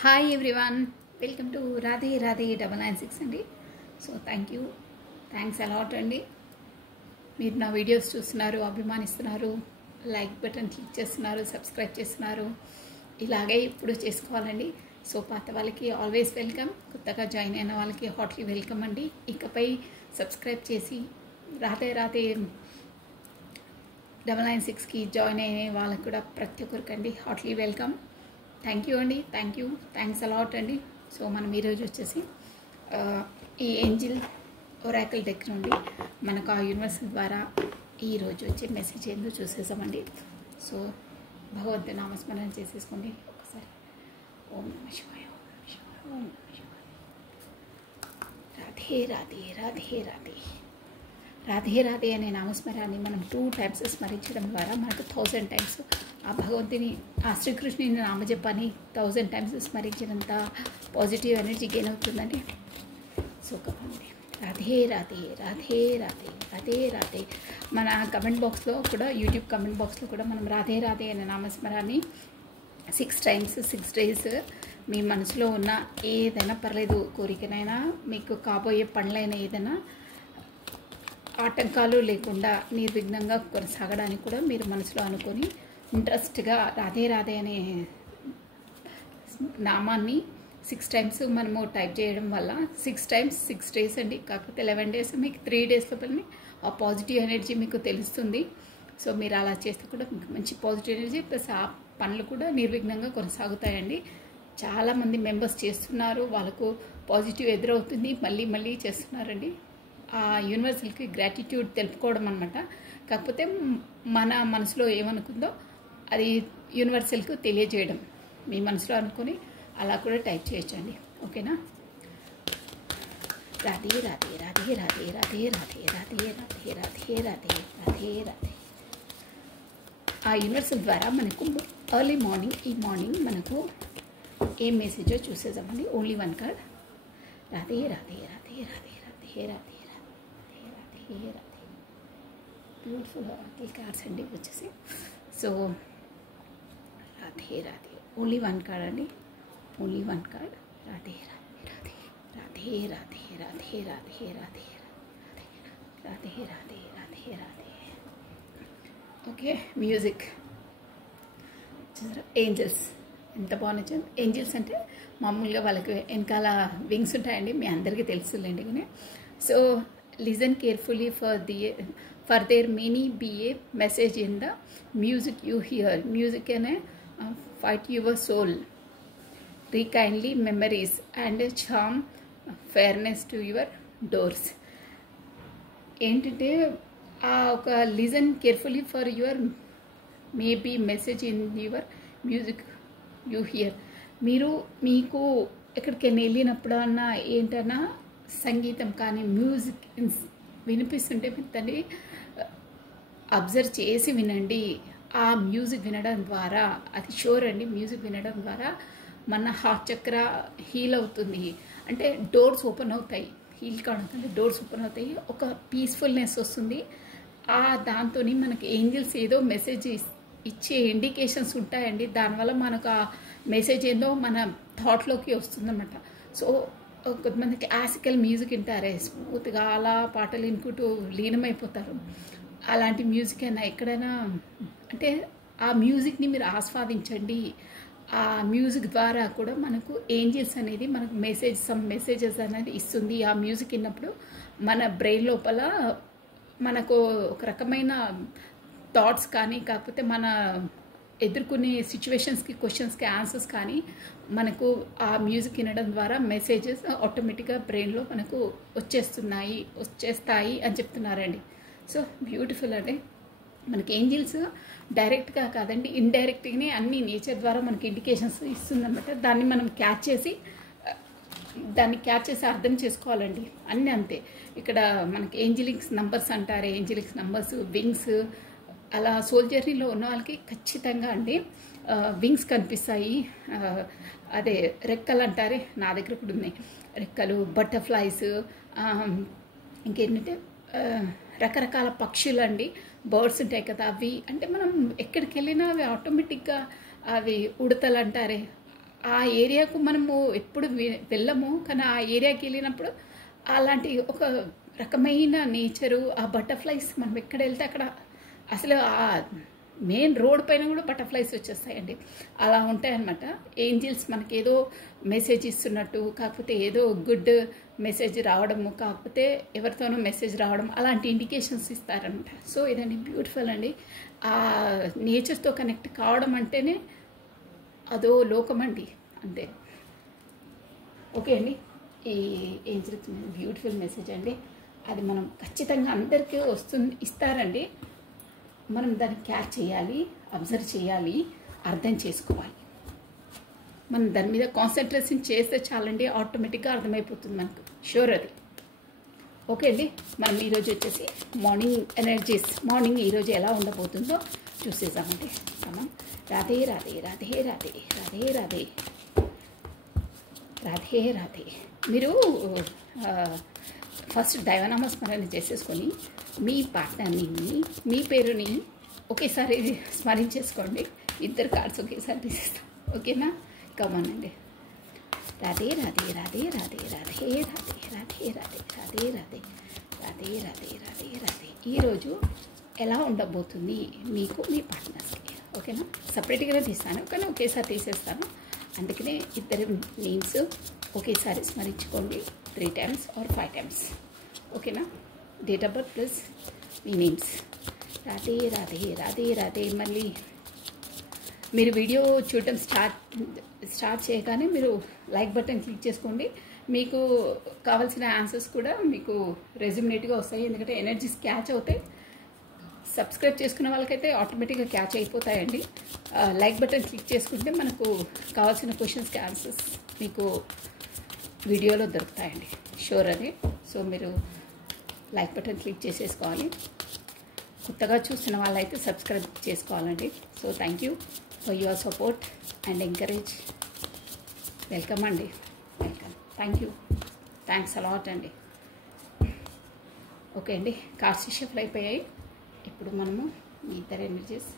Hi everyone, welcome to Radhe Radhe 996 అండి. So thanks a lot అండి. మీరు నా వీడియోస్ చూస్తున్నారు, అభిమానిస్తున్నారు, లైక్ బటన్ క్లిక్ చేస్తున్నారు, సబ్స్క్రైబ్ చేస్తున్నారు. ఇలాగే ఇప్పుడు చేసుకోవాలండి. సో పాత వాళ్ళకి ఆల్వేస్ వెల్కమ్, కొత్తగా జాయిన్ అయిన వాళ్ళకి హాట్లీ వెల్కమ్ అండి. ఇకపై సబ్స్క్రైబ్ చేసి రాధే రాధే 996కి జాయిన్ అయ్యే వాళ్ళకి కూడా ప్రతి ఒక్కరికండి హాట్లీ వెల్కమ్. థ్యాంక్ యూ అండి, థ్యాంక్స్ అలాట్ అండి. సో మనం ఈరోజు వచ్చేసి ఈ ఏంజిల్ ఒరాకిల్ డెక్ నుండి మనకు ఆ యూనివర్స్ ద్వారా ఈరోజు వచ్చే మెసేజ్ ఏందో చూసేసామండి. సో భగవంతు నామస్మరణ చేసేసుకోండి ఒకసారి. ఓం నమః శివాయ, ఓం నమః శివాయ, ఓం నమః శివాయ. రాధే రాధే రాధే రాధే రాధే రాధే అనే నామస్మరాన్ని మనం 2 times స్మరించడం ద్వారా మనకు 1000 times ఆ భగవంతుని, ఆ శ్రీకృష్ణుని నామజపాన్ని 1000 times స్మరించినంత పాజిటివ్ ఎనర్జీ గెయిన్ అవుతుందండి. సో కమండి, రాధే రాధే రాధే రాధే రాధే రాధే. మన కమెంట్ బాక్స్లో కూడా, యూట్యూబ్ కమెంట్ బాక్స్లో కూడా మనం రాధే రాధే అనే నామస్మరాన్ని 6 times 6 days మీ మనసులో ఉన్న ఏదైనా పర్లేదు, కోరికనైనా, మీకు కాబోయే పనులైనా, ఏదైనా ఆటంకాలు లేకుండా నిర్విఘ్నంగా కొనసాగడానికి కూడా మీరు మనసులో అనుకొని ఇంట్రెస్ట్గా రాధే రాధే అనే నామాన్ని 6 times మనము టైప్ చేయడం వల్ల 6 times 6 days అండి. కాకపోతే 11 days మీకు 3 days లోపలనే ఆ పాజిటివ్ ఎనర్జీ మీకు తెలుస్తుంది. సో మీరు అలా చేస్తే కూడా మీకు మంచి పాజిటివ్ ఎనర్జీ ప్లస్ ఆ పనులు కూడా నిర్విఘ్నంగా కొనసాగుతాయండి. చాలామంది మెంబర్స్ చేస్తున్నారు, వాళ్ళకు పాజిటివ్ ఎదురవుతుంది, మళ్ళీ చేస్తున్నారండి. ఆ యూనివర్సల్కి గ్రాటిట్యూడ్ తెలుపుకోవడం అనమాట. కాకపోతే మన మనసులో ఏమనుకుందో అది యూనివర్సల్కి తెలియజేయడం, మీ మనసులో అనుకొని అలా కూడా టైప్ చేయొచ్చండి. ఓకేనా? రాధే రాధే రాధే రాధే రాధే రాధే రాధే రాధే రాధే రాధే రాధే రాధే. ఆ యూనివర్సల్ ద్వారా మనకు ఎర్లీ మార్నింగ్, ఈ మార్నింగ్ మనకు ఏం మెసేజో చూసేద్దామండి. Only 1 card. Radhe Radhe Radhe Radhe Radhe Radhe Radhe Radhe. Beautiful oracle cards అండి వచ్చేసి. So Radhe Radhe, only 1 card అండి, only 1 card. Radhe Radhe Radhe Radhe Radhe Radhe Radhe Radhe Radhe Radhe Radhe. Okay, music angels ఎంత బాగున్నాయి. ఏంజల్స్ అంటే మామూలుగా వాళ్ళకి వెనకాల వింగ్స్ ఉంటాయండి, మీ అందరికీ తెలుసులేండి. కానీ so listen carefully for there many be a message in the music you hear. Music can fight your soul, rekindly memories and charm fairness to your doors. ఏంటంటే ఒక listen carefully for your maybe message in your music you here. మీకు ఎక్కడికైనా వెళ్ళినప్పుడన్నా ఏంటన్నా సంగీతం కానీ music వినిపిస్తుంటే దాన్ని observe చేసి వినండి. ఆ మ్యూజిక్ వినడం ద్వారా, అది షూర్ అండి, మ్యూజిక్ వినడం ద్వారా మన హార్ట్ చక్ర హీల్ అవుతుంది. అంటే డోర్స్ ఓపెన్ అవుతాయి, హీల్ కావడం డోర్స్ ఓపెన్ అవుతాయి, ఒక పీస్ఫుల్నెస్ వస్తుంది. ఆ దాంతో మనకి ఏంజల్స్ ఏదో మెసేజ్ ఇచ్చే ఇండికేషన్స్ ఉంటాయండి. దానివల్ల మనకు ఆ మెసేజ్ ఏందో మన థాట్లోకి వస్తుందన్నమాట. సో కొంతమంది క్లాసికల్ మ్యూజిక్ వింటారే, స్మూత్గా అలా పాటలు వినుకుంటూ లీనమైపోతారు. అలాంటి మ్యూజిక్ అయినా ఎక్కడైనా అంటే ఆ మ్యూజిక్ని మీరు ఆస్వాదించండి. ఆ మ్యూజిక్ ద్వారా కూడా మనకు ఏంజల్స్ అనేది మనకు మెసేజెస్ అనేది ఇస్తుంది. ఆ మ్యూజిక్ విన్నప్పుడు మన బ్రెయిన్ లోపల మనకు ఒక రకమైన థాట్స్ కానీ, కాకపోతే మన ఎదుర్కొనే సిచ్యువేషన్స్కి, క్వశ్చన్స్కి ఆన్సర్స్ కానీ మనకు ఆ మ్యూజిక్ వినడం ద్వారా మెసేజెస్ ఆటోమేటిక్గా బ్రెయిన్లో మనకు వచ్చేస్తాయి అని చెప్తున్నారండి. సో బ్యూటిఫుల్ అండి. మనకి ఏంజిల్స్ డైరెక్ట్గా కాదండి, ఇండైరెక్ట్గానే అన్ని నేచర్ ద్వారా మనకి ఇండికేషన్స్ ఇస్తుందన్నమాట. దాన్ని మనం క్యాచ్ చేసి అర్థం చేసుకోవాలండి. అన్నీ అంతే. ఇక్కడ మనకి ఏంజిలిక్స్ నంబర్స్ అంటారు, ఏంజిలిక్స్ నంబర్స్, వింగ్స్. అలా సోల్ జర్నీలో ఉన్న వాళ్ళకి ఖచ్చితంగా అండి వింగ్స్ కనిపిస్తాయి. అదే రెక్కలు అంటారే, నా దగ్గర కూడా ఉన్నాయి రెక్కలు, బటర్ఫ్లైస్, ఇంకేంటంటే రకరకాల పక్షులు అండి, బర్డ్స్ ఉంటాయి కదా, అవి అంటే మనం ఎక్కడికి వెళ్ళినా అవి ఆటోమేటిక్గా అవి ఉడతలు అంటారే, ఆ ఏరియాకు మనము ఎప్పుడు వెళ్ళము, కానీ ఆ ఏరియాకి వెళ్ళినప్పుడు అలాంటి ఒక రకమైన నేచరు, ఆ బటర్ఫ్లైస్ మనం ఎక్కడ వెళ్తే అక్కడ అసలు ఆ మెయిన్ రోడ్ పైన కూడా బటర్ఫ్లైస్ వచ్చేస్తాయండి. అలా ఉంటాయన్నమాట. ఏంజిల్స్ మనకి ఏదో మెసేజ్ ఇస్తున్నట్టు, కాకపోతే ఏదో గుడ్ మెసేజ్ రావడము, కాకపోతే ఎవరితోనో మెసేజ్ రావడం, అలాంటి ఇండికేషన్స్ ఇస్తారనమాట. సో ఇదండి బ్యూటిఫుల్ అండి. ఆ నేచర్తో కనెక్ట్ కావడం అంటేనే అదో లోకం అండి, అంతే. ఓకే అండి, ఈ ఏంజిల్స్ బ్యూటిఫుల్ మెసేజ్ అండి. అది మనం ఖచ్చితంగా అందరికీ ఇస్తారండి. మనం దాన్ని క్యాచ్ చేయాలి, అబ్జర్వ్ చేయాలి, అర్థం చేసుకోవాలి. మనం దాని మీద కాన్సన్ట్రేషన్ చేస్తే చాలండి, ఆటోమేటిక్గా అర్థమైపోతుంది మనకు, షూర్ అది. ఓకే అండి, మనం ఈరోజు వచ్చేసి మార్నింగ్ ఎనర్జీస్, మార్నింగ్ ఈరోజు ఎలా ఉండబోతుందో చూసేద్దామండి. మనం రాధే రాధే రాధే రాధే రాధే రాధే రాధే రాధే. మీరు ఫస్ట్ దైవనామ స్మరణ చేసేసుకొని మీ పార్ట్నర్ని, మీ పేరుని ఒకేసారి స్మరించేసుకోండి. ఇద్దరు కార్డ్స్ ఒకేసారి తీసేస్తాం, ఓకేనా? కమానండి. రాధే రాధే రాధే రాధే రాధే రాధే రాధే రాధే రాధే రాధే రాధే రాధే రాధే రాధే. ఈరోజు ఎలా ఉండబోతుంది మీకు, మీ పార్ట్నర్స్కి, ఓకేనా? సపరేట్గానే తీస్తాను, కానీ ఒకేసారి తీసేస్తాను. అందుకనే ఇద్దరు నేమ్స్ ఒకేసారి స్మరించుకోండి, 3 times or 5 times, ఓకేనా? Date of birth plus me names. Radhe Radhe Radhe Radhe. మళ్ళీ మీరు వీడియో చూడటం స్టార్ట్ చేయగానే మీరు లైక్ బటన్ క్లిక్ చేసుకోండి. మీకు కావాల్సిన ఆన్సర్స్ కూడా మీకు రెజ్యూమినేట్గా వస్తాయి, ఎందుకంటే ఎనర్జీస్ క్యాచ్ అవుతాయి. సబ్స్క్రైబ్ చేసుకున్న వాళ్ళకైతే ఆటోమేటిక్గా క్యాచ్ అయిపోతాయండి. లైక్ బటన్ క్లిక్ చేసుకుంటే మనకు కావాల్సిన క్వశ్చన్స్కి ఆన్సర్స్ మీకు వీడియోలో దొరుకుతాయండి, షూర్ అది. సో మీరు లైక్ బటన్ క్లిక్ చేసేసుకోవాలి. కొత్తగా చూస్తున్న వాళ్ళైతే సబ్స్క్రైబ్ చేసుకోవాలండి. So thank you for your support and encourage. Welcome అండి, welcome. Thank you, thanks a lot అండి. ఓకే అండి, కార్డ్స్ షఫల్ అయిపోయాయి. ఇప్పుడు మనము మీ ఇద్దరు ఎనర్జీస్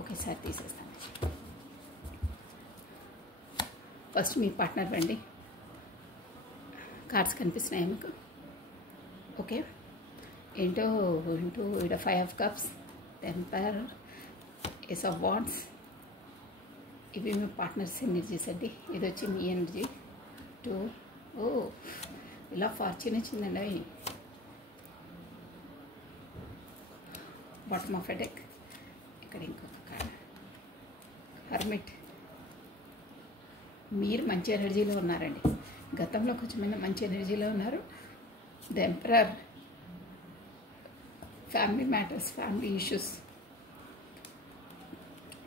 ఒకేసారి తీసేస్తాం. ఫస్ట్ మీ పార్ట్నర్ రండి. కార్డ్స్ కనిపిస్తున్నాయి మీకు, ఓకే? ఏంటో ఇక్కడ 5 of cups, temper, ace of wands. ఇవి మీ పార్ట్నర్స్ ఎనర్జీస్ అండి. ఇది వచ్చి మీ ఎనర్జీ 2. ఓ ఇలా ఫార్చ్యూన్ వచ్చిందండి. Bottom of a deck. ఇక్కడ ఇంకొక కార్డ్, హర్మిట్. మీరు మంచి ఎనర్జీలో ఉన్నారండి, గతంలో కొంచెం మంచి ఎనర్జీలో ఉన్నారు. The emperor, family matters, family issues.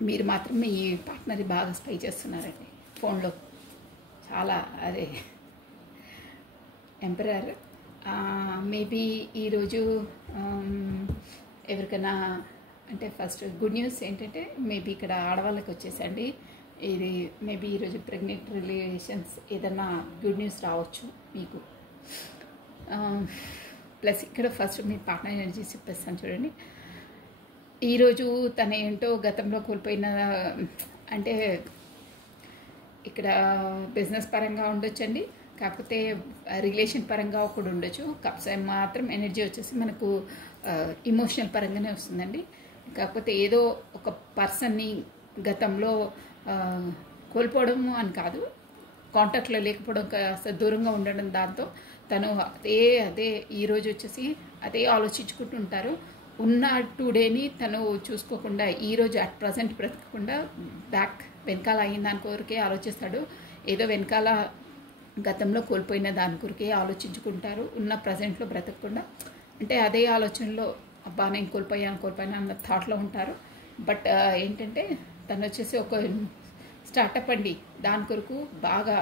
మీరు మాత్రం మీ పార్ట్నర్ని బాగా స్పై చేస్తున్నారండి ఫోన్లో, చాలా. అదే ఎంపరర్. మేబీ ఈరోజు ఎవరికైనా అంటే ఫస్ట్ గుడ్ న్యూస్ ఏంటంటే మేబీ ఇక్కడ ఆడవాళ్ళకి వచ్చేసండి, ఇది మేబీ ఈరోజు ప్రెగ్నెంట్ రిలేషన్స్ ఏదన్నా గుడ్ న్యూస్ రావచ్చు మీకు. ప్లస్ ఇక్కడ ఫస్ట్ మీ పార్ట్నర్ ఎనర్జీ చెప్పేస్తాను చూడండి. ఈరోజు తన ఏంటో గతంలో కోల్పోయిన, అంటే ఇక్కడ బిజినెస్ పరంగా ఉండొచ్చండి, కాకపోతే రిలేషన్ పరంగా కూడా ఉండొచ్చు. కప్స్ మాత్రం ఎనర్జీ వచ్చేసి మనకు ఇమోషనల్ పరంగానే వస్తుందండి. కాకపోతే ఏదో ఒక పర్సన్ని గతంలో కోల్పోవడము అని కాదు, కాంటాక్ట్లో లేకపోవడం, కాస్త దూరంగా ఉండడం, దాంతో తను అదే ఈరోజు వచ్చేసి అదే ఆలోచించుకుంటుంటారు. ఉన్న 2 డేని తను చూసుకోకుండా ఈరోజు అట్ ప్రజెంట్ బ్రతకకుండా వెనకాల అయిన దాని కొరకే ఆలోచిస్తాడు. ఏదో వెనకాల గతంలో కోల్పోయిన దాని కొరకే ఆలోచించుకుంటారు, ఉన్న ప్రజెంట్లో బ్రతకకుండా. అంటే అదే ఆలోచనలో అబ్బా నేను కోల్పోయాను అన్న థాట్లో ఉంటారు. బట్ ఏంటంటే తను వచ్చేసి ఒక స్టార్టప్ అండి, దాని కొరకు బాగా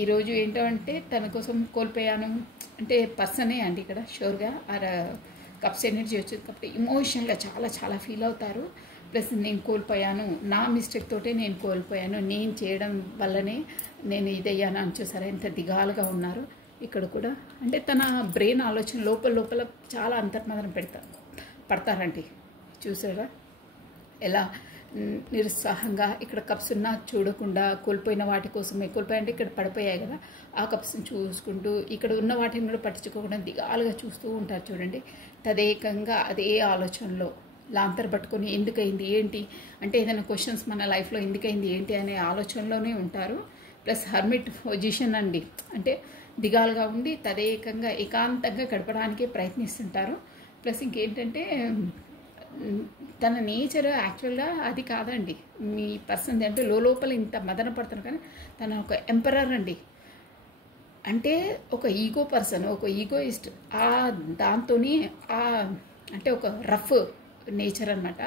ఈరోజు ఏంటో అంటే తన కోసం కోల్పోయాను అంటే పర్సనే అండి ఇక్కడ షూర్గా. కప్స్ ఎనర్జీ వచ్చింది కాబట్టి ఇమోషనల్గా చాలా చాలా ఫీల్ అవుతారు. ప్లస్ నేను కోల్పోయాను, నా మిస్టేక్ తోటే నేను కోల్పోయాను, నేను చేయడం వల్లనే నేను ఇదయ్యాను అని చూసారా ఎంత దిగాలుగా ఉన్నారు ఇక్కడ కూడా. అంటే తన బ్రెయిన్ ఆలోచన లోపల చాలా అంతర్మదనం పడతారండి, చూసారా ఎలా నిరుత్సాహంగా ఇక్కడ కప్స్ ఉన్నా చూడకుండా కోల్పోయిన వాటి కోసమే కోల్పోయాయంటే ఇక్కడ పడిపోయాయి కదా ఆ కప్స్ని చూసుకుంటూ ఇక్కడ ఉన్న వాటిని కూడా పట్టించుకోకుండా దిగాలుగా చూస్తూ ఉంటారు చూడండి. తదేకంగా అదే ఆలోచనలో లాంతర్ పట్టుకొని ఎందుకైంది ఏంటి అంటే ఏదైనా క్వశ్చన్స్ మన లైఫ్లో ఎందుకైంది ఏంటి అనే ఆలోచనలోనే ఉంటారు. ప్లస్ హర్మిట్ పొజిషన్ అండి, అంటే దిగాలుగా ఉండి తదేకంగా ఏకాంతంగా గడపడానికే ప్రయత్నిస్తుంటారు. ప్లస్ ఇంకేంటంటే తన నేచర్ యాక్చువల్గా అది కాదండి. మీ పర్సన్ అంటే లోపల ఇంత మదన పడుతున్నారు కానీ తన ఒక ఎంపరర్ అండి. అంటే ఒక ఈగో పర్సన్, ఒక ఈగోయిస్ట్. ఆ దాంతోనే అంటే ఒక రఫ్ నేచర్ అనమాట.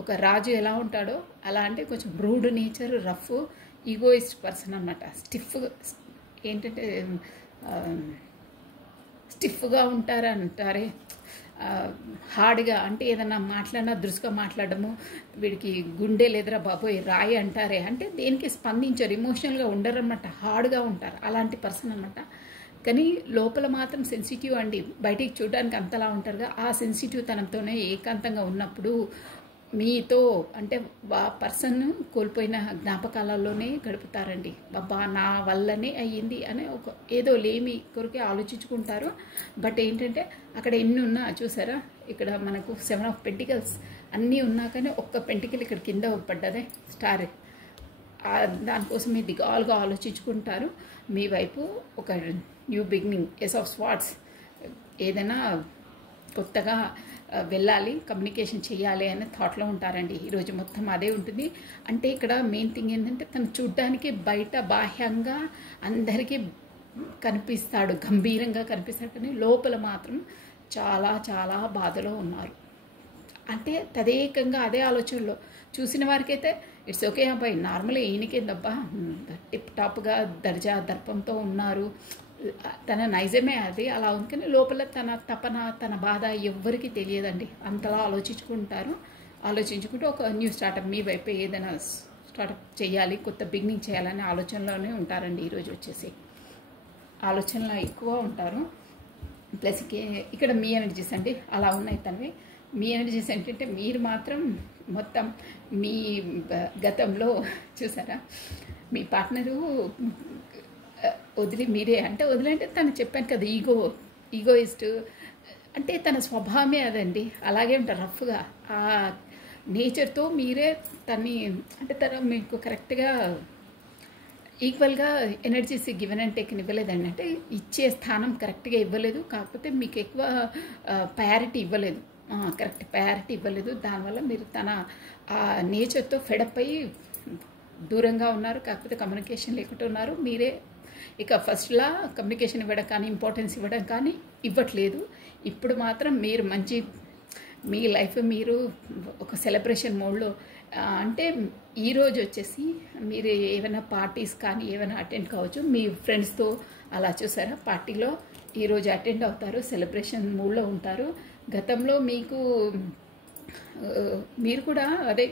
ఒక రాజు ఎలా ఉంటాడో అలా, అంటే కొంచెం brood nature, rough egoist person అనమాట. ఏంటంటే స్టిఫ్గా ఉంటారంటారే, హార్డ్గా, అంటే ఏదన్నా మాట్లాడినా దురుసుగా మాట్లాడము, వీడికి గుండె లేదురా బాబోయ్ రాయి అంటారే, అంటే దేనికి స్పందించరు, ఎమోషనల్గా ఉండరు అనమాట, హార్డ్గా ఉంటారు. అలాంటి పర్సన్ అనమాట. కానీ లోపల మాత్రం సెన్సిటివ్ అండి. బయటికి చూడడానికి అంతలా ఉంటారుగా, ఆ సెన్సిటివ్ తనంతోనే ఏకాంతంగా ఉన్నప్పుడు మీతో అంటే పర్సన్ కోల్పోయిన జ్ఞాపకాలలోనే గడుపుతారండి. బాబా నా వల్లనే అయ్యింది అనే ఒక ఏదో లేమి కొరకే ఆలోచించుకుంటారు. బట్ ఏంటంటే అక్కడ ఎన్ని ఉన్నా చూసారా, ఇక్కడ మనకు 7 of Pentacles అన్నీ ఉన్నా కానీ ఒక్క పెంటికల్ ఇక్కడ కింద పడ్డదే స్టార్. దానికోసమే దిగాలుగా ఆలోచించుకుంటారు. మీ వైపు ఒక new beginning, ace of swords, ఏదైనా కొత్తగా వెళ్ళాలి, కమ్యూనికేషన్ చేయాలి అనే థాట్లో ఉంటారండి. ఈరోజు మొత్తం అదే ఉంటుంది. అంటే ఇక్కడ మెయిన్ థింగ్ ఏంటంటే తను చూడ్డానికి బయట బాహ్యంగా అందరికీ కనిపిస్తాడు, గంభీరంగా కనిపిస్తాడు, కానీ లోపల మాత్రం చాలా చాలా బాధలో ఉన్నారు. అంటే తదేకంగా అదే ఆలోచనలో చూసిన వారికైతే ఇట్స్ ఓకే అబ్బాయి, నార్మల్గా ఈయనకేందబ్బా టిప్ టాప్గా దర్జా దర్పంతో ఉన్నారు, తన నైజమే అది అలా ఉంది, కానీ లోపల తన తపన తన బాధ ఎవ్వరికీ తెలియదండి. అంతలా ఆలోచించుకుంటూ ఒక న్యూ స్టార్టప్ మీ వైపు ఏదైనా స్టార్టప్ చేయాలి, కొత్త బిగినింగ్ చేయాలనే ఆలోచనలోనే ఉంటారండి. ఈరోజు వచ్చేసి ఆలోచనలో ఎక్కువ ఉంటారు. ప్లస్ ఇక్కడ మీ ఎనర్జీస్ అండి అలా ఉన్నాయి తనవి. మీ ఎనర్జీస్ ఏంటంటే మీరు మాత్రం మొత్తం మీ గతంలో చూసారా, మీ పార్ట్నరు వదిలి మీరే, అంటే వదిలేంటే తను చెప్పాను కదా ఈగోయిస్ట్, అంటే తన స్వభావమే అదండి. అలాగే ఉంటారు రఫ్గా, ఆ నేచర్తో మీరే తన్ని, అంటే తను మీకు కరెక్ట్గా ఈక్వల్గా ఎనర్జీస్ గివెన్ అండ్ టేక్ని ఇవ్వలేదండి. అంటే ఇచ్చే స్థానం కరెక్ట్గా ఇవ్వలేదు, కాకపోతే మీకు ఎక్కువ ప్రయారిటీ ఇవ్వలేదు, కరెక్ట్ ప్రయారిటీ ఇవ్వలేదు. దానివల్ల మీరు తన ఆ నేచర్తో ఫెడప్ అయ్యి దూరంగా ఉన్నారు, కాకపోతే కమ్యూనికేషన్ లేకుండా ఉన్నారు. మీరే ఇక ఫస్ట్లా కమ్యూనికేషన్ ఇవ్వడం కానీ ఇంపార్టెన్స్ ఇవ్వడం కానీ ఇవ్వట్లేదు. ఇప్పుడు మాత్రం మీరు మంచి మీ లైఫ్ మీరు ఒక సెలబ్రేషన్ మోడ్లో, అంటే ఈరోజు వచ్చేసి మీరు ఏమైనా పార్టీస్ కానీ ఏమైనా అటెండ్ కావచ్చు, మీ ఫ్రెండ్స్తో అలా చూసారా పార్టీలో ఈరోజు అటెండ్ అవుతారు, సెలబ్రేషన్ మూడ్లో ఉంటారు. గతంలో మీరు కూడా అదే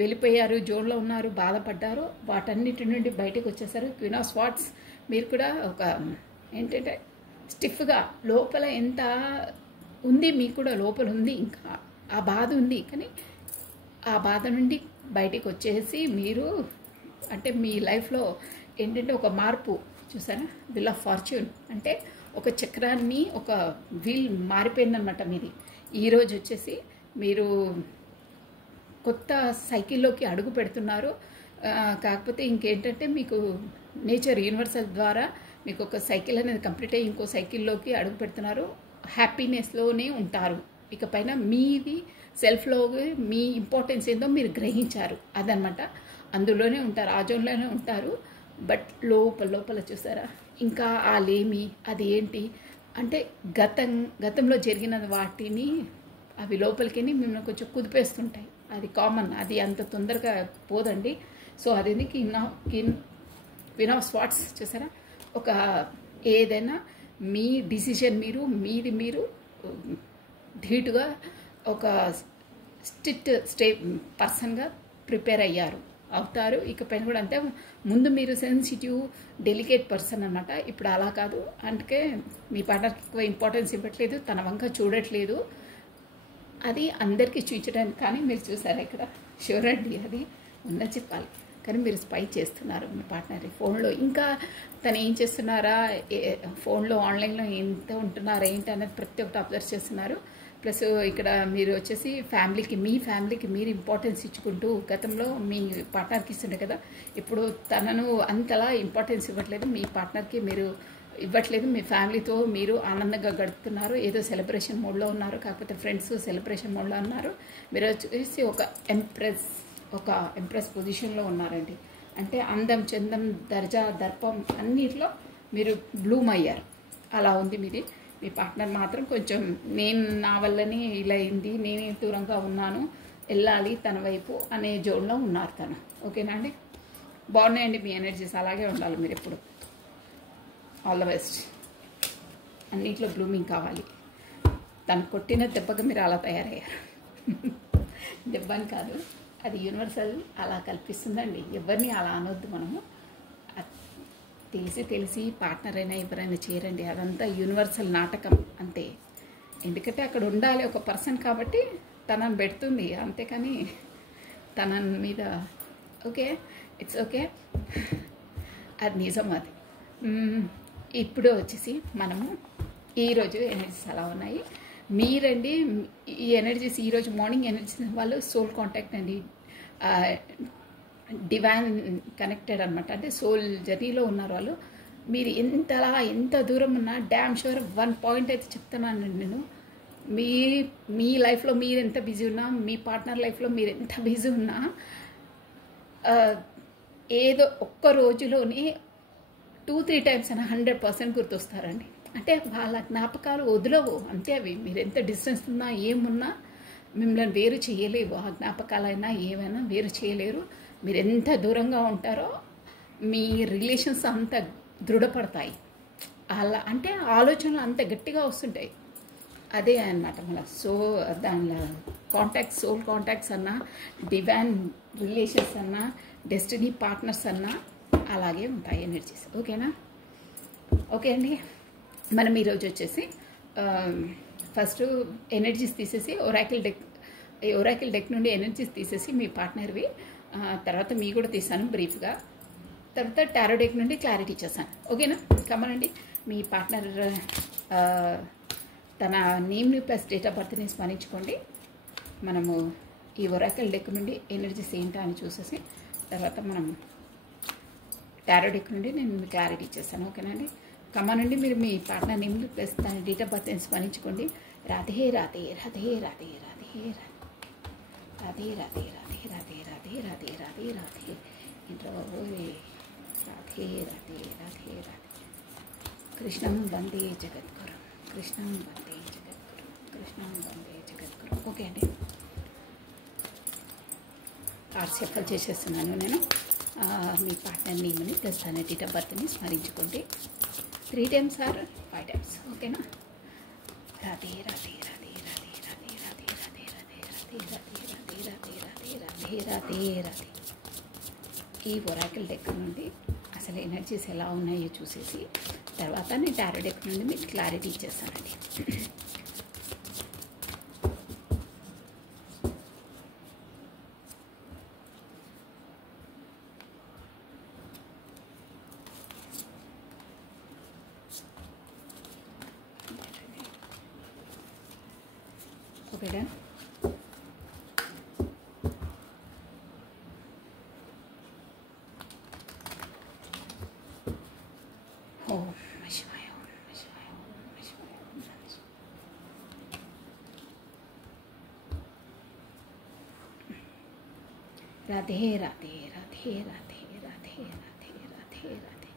వెళ్ళిపోయారు, జోన్లో ఉన్నారు, బాధపడ్డారు, వాటన్నిటి నుండి బయటకు వచ్చేసారు. క్వీన్ ఆఫ్ స్వార్డ్స్, మీరు కూడా ఒక ఏంటంటే స్టిఫ్గా లోపల ఎంత ఉంది, మీకు కూడా లోపల ఉంది, ఇంకా ఆ బాధ ఉంది, కానీ ఆ బాధ నుండి బయటకు వచ్చేసి మీరు అంటే మీ లైఫ్లో ఏంటంటే ఒక మార్పు చూసారా, వీల్ ఆఫ్ ఫార్చ్యూన్, అంటే ఒక చక్రాన్ని ఒక వీల్ మారిపోయిందన్నమాట మీది. ఈరోజు వచ్చేసి మీరు కొత్త సైకిల్లోకి అడుగు పెడుతున్నారు. కాకపోతే ఇంకేంటంటే మీకు నేచర్ యూనివర్సల్ ద్వారా మీకు ఒక సైకిల్ అనేది కంప్లీట్ అయ్యి ఇంకో సైకిల్లోకి అడుగు పెడుతున్నారు. హ్యాపీనెస్లోనే ఉంటారు. ఇకపైన మీది సెల్ఫ్లో మీ ఇంపార్టెన్స్ ఏందో మీరు గ్రహించారు, అదనమాట. అందులోనే ఉంటారు, ఆ జోన్లోనే ఉంటారు. బట్ లోపల చూసారా ఇంకా ఆ లేమి అది ఏంటి అంటే గతంలో జరిగిన వాటిని అవి లోపలికి మిమ్మల్ని కొంచెం కుదిపేస్తుంటాయి. అది కామన్, అది అంత తొందరగా పోదండి. సో అది క్వీన్ ఆఫ్ స్వార్డ్స్ చూసారా, ఒక ఏదైనా మీ డిసిషన్ మీది మీరు ధీటుగా ఒక స్టే పర్సన్గా ప్రిపేర్ అవుతారు. ఇకపైన కూడా అంతే. ముందు మీరు సెన్సిటివ్ డెలికేట్ పర్సన్ అన్నమాట, ఇప్పుడు అలా కాదు. అందుకే మీ పార్ట్నర్కి ఎక్కువ ఇంపార్టెన్స్ ఇవ్వట్లేదు, తన వంక చూడట్లేదు. అది అందరికీ చూపించడానికి కానీ మీరు చూసారా ఇక్కడ షూర్ అండి, అది ఉన్నది చెప్పాలి. కానీ మీరు స్పై చేస్తున్నారు మీ పార్ట్నర్ ఫోన్లో. ఇంకా తను ఏం చేస్తున్నారా, ఫోన్లో ఆన్లైన్లో ఎంత ఉంటున్నారా ఏంటి అనేది ప్రతి ఒక్కటి అబ్జర్వ్ చేస్తున్నారు. ప్లస్ ఇక్కడ మీరు వచ్చేసి మీ ఫ్యామిలీకి మీరు ఇంపార్టెన్స్ ఇచ్చుకుంటూ, గతంలో మీ పార్ట్నర్కి ఇస్తుండే కదా, ఇప్పుడు తనను అంతలా ఇంపార్టెన్స్ ఇవ్వట్లేదు, మీ పార్ట్నర్కి మీరు ఇవ్వట్లేదు. మీ ఫ్యామిలీతో మీరు ఆనందంగా గడుపుతున్నారు, ఏదో సెలబ్రేషన్ మోడ్లో ఉన్నారు. కాకపోతే ఫ్రెండ్స్ సెలబ్రేషన్ మోడ్లో ఉన్నారు. మీరు వచ్చేసి ఒక ఎంప్రెస్ పొజిషన్లో ఉన్నారండి. అంటే అందం, చందం, దర్జా, దర్పం అన్నిట్లో మీరు బ్లూమ్ అయ్యారు. అలా ఉంది మీది. మీ పార్ట్నర్ మాత్రం కొంచెం నా వల్లనే ఇలా అయింది, నేనే దూరంగా ఉన్నాను, వెళ్ళాలి తన వైపు అనే జోన్లో ఉన్నారు తను. ఓకేనా అండి? బాగున్నాయండి మీ ఎనర్జీస్, అలాగే ఉండాలి మీరు ఎప్పుడు. All the best. అన్నిట్లో బ్లూమింగ్ కావాలి. తను కొట్టిన దెబ్బగా మీరు అలా తయారయ్యారు. దెబ్బని కాదు, అది యూనివర్సల్ అలా కల్పిస్తుందండి. ఎవరిని అలా అనొద్దు మనము. తెలిసి పార్ట్నర్ అయినా ఎవరైనా చేయరండి, అదంతా యూనివర్సల్ నాటకం అంతే. ఎందుకంటే అక్కడ ఉండాలి ఒక పర్సన్ కాబట్టి తనని పెడుతుంది, అంతేకాని తన మీద ఓకే, ఇట్స్ ఓకే, అది నిజం. అది ఇప్పుడు వచ్చేసి మనము ఈరోజు ఎనర్జీస్ అలా ఉన్నాయి. మీరండి ఈ ఎనర్జీస్ ఈరోజు మార్నింగ్ ఎనర్జీస్ వాళ్ళు సోల్ కాంటాక్ట్ అండి, డివైన్ కనెక్టెడ్ అనమాట. అంటే సోల్ జర్నీలో ఉన్నారు వాళ్ళు. మీరు ఎంత దూరం ఉన్నా డ్యామ్ షూర్ 1 పాయింట్ అయితే చెప్తున్నానండి నేను. మీ లైఫ్లో మీరు ఎంత బిజీ ఉన్నా, మీ పార్ట్నర్ లైఫ్లో మీరు ఎంత బిజీ ఉన్నా, ఏదో ఒక్క రోజులోనే 2-3 టైమ్స్ అయినా 100% గుర్తొస్తారండి. అంటే వాళ్ళ జ్ఞాపకాలు వదలవు అంతే. అవి మీరు ఎంత డిస్టెన్స్ ఉన్నా ఏమున్నా మిమ్మల్ని వేరు చేయలేవు. ఆ జ్ఞాపకాలైనా ఏమైనా వేరు చేయలేరు. మీరు ఎంత దూరంగా ఉంటారో మీ రిలేషన్స్ అంత దృఢపడతాయి. అలా అంటే ఆలోచనలు అంత గట్టిగా వస్తుంటాయి. అదే అన్నమాట మళ్ళీ. సో దానిలో కాంటాక్ట్స్, సోల్ కాంటాక్ట్స్ అన్నా, డివైన్ రిలేషన్స్ అన్నా, డెస్టినీ పార్ట్నర్స్ అన్నా అలాగే ఉంటాయి ఎనర్జీస్. ఓకేనా? ఓకే అండి. మనం ఈరోజు వచ్చేసి ఫస్ట్ ఎనర్జీస్ తీసేసి ఒరాకిల్ డెక్ నుండి ఎనర్జీస్ తీసేసి మీ పార్ట్నర్వి, తర్వాత మీ కూడా తీసాను బ్రీఫ్గా, తర్వాత టారో డెక్ నుండి క్లారిటీ చేశాను. ఓకేనా? కమనండి. మీ పార్ట్నర్ తన నేమ్ని ప్లస్ డేట్ ఆఫ్ బర్త్ని స్మరించుకోండి. మనము ఈ ఒరాకిల్ డెక్ నుండి ఎనర్జీస్ ఏంటో అని చూసేసి తర్వాత మనం టారో డెక్ నుండి నేను క్లారిటీ ఇచ్చేస్తాను. ఓకేనండి? కమానండి. మీరు మీ పార్ట్నర్ నేమ్ ప్లస్ దాని డేట్ ఆఫ్ బర్త్ స్మరించుకోండి. రాధే రాధే రాధే రాధే రాధే రాధే రాధే రాధే రాధే రాధే రాధే రాధే రాధే రాధే రాధే రాధే రాధే. కృష్ణం వందే జగద్గురు, కృష్ణం వందే జగద్గురు, కృష్ణం వందే జగద్గురు. ఓకే అండి. కార్డ్స్ షఫల్ చేసేస్తున్నాను నేను. మీ పార్ట్నర్ నేమ్ని ప్లస్ దాని డేట్ ఆఫ్ బర్త్ని స్మరించుకోండి 3 times or 5 times. ఓకేనా? రాధే రాధే రాధే రాధే రాధే రాధే రాధే రాధే రాధే రాధే రాధే రాధే రాధే రాధే రాధే. ఈ ఒరాకిల్ డెక్ నుండి అసలు ఎనర్జీస్ ఎలా ఉన్నాయో చూసేసి తర్వాత నేను టారో డెక్ నుండి మీకు క్లారిటీ ఇచ్చేస్తానండి. Okay done. ఓం నమః శివాయ, ఓం నమః శివాయ, ఓం నమః శివాయ, ఓం నమః శివాయ. రాధే రాధే రాధే రాధే రాధే రాధే రాధే రాధే.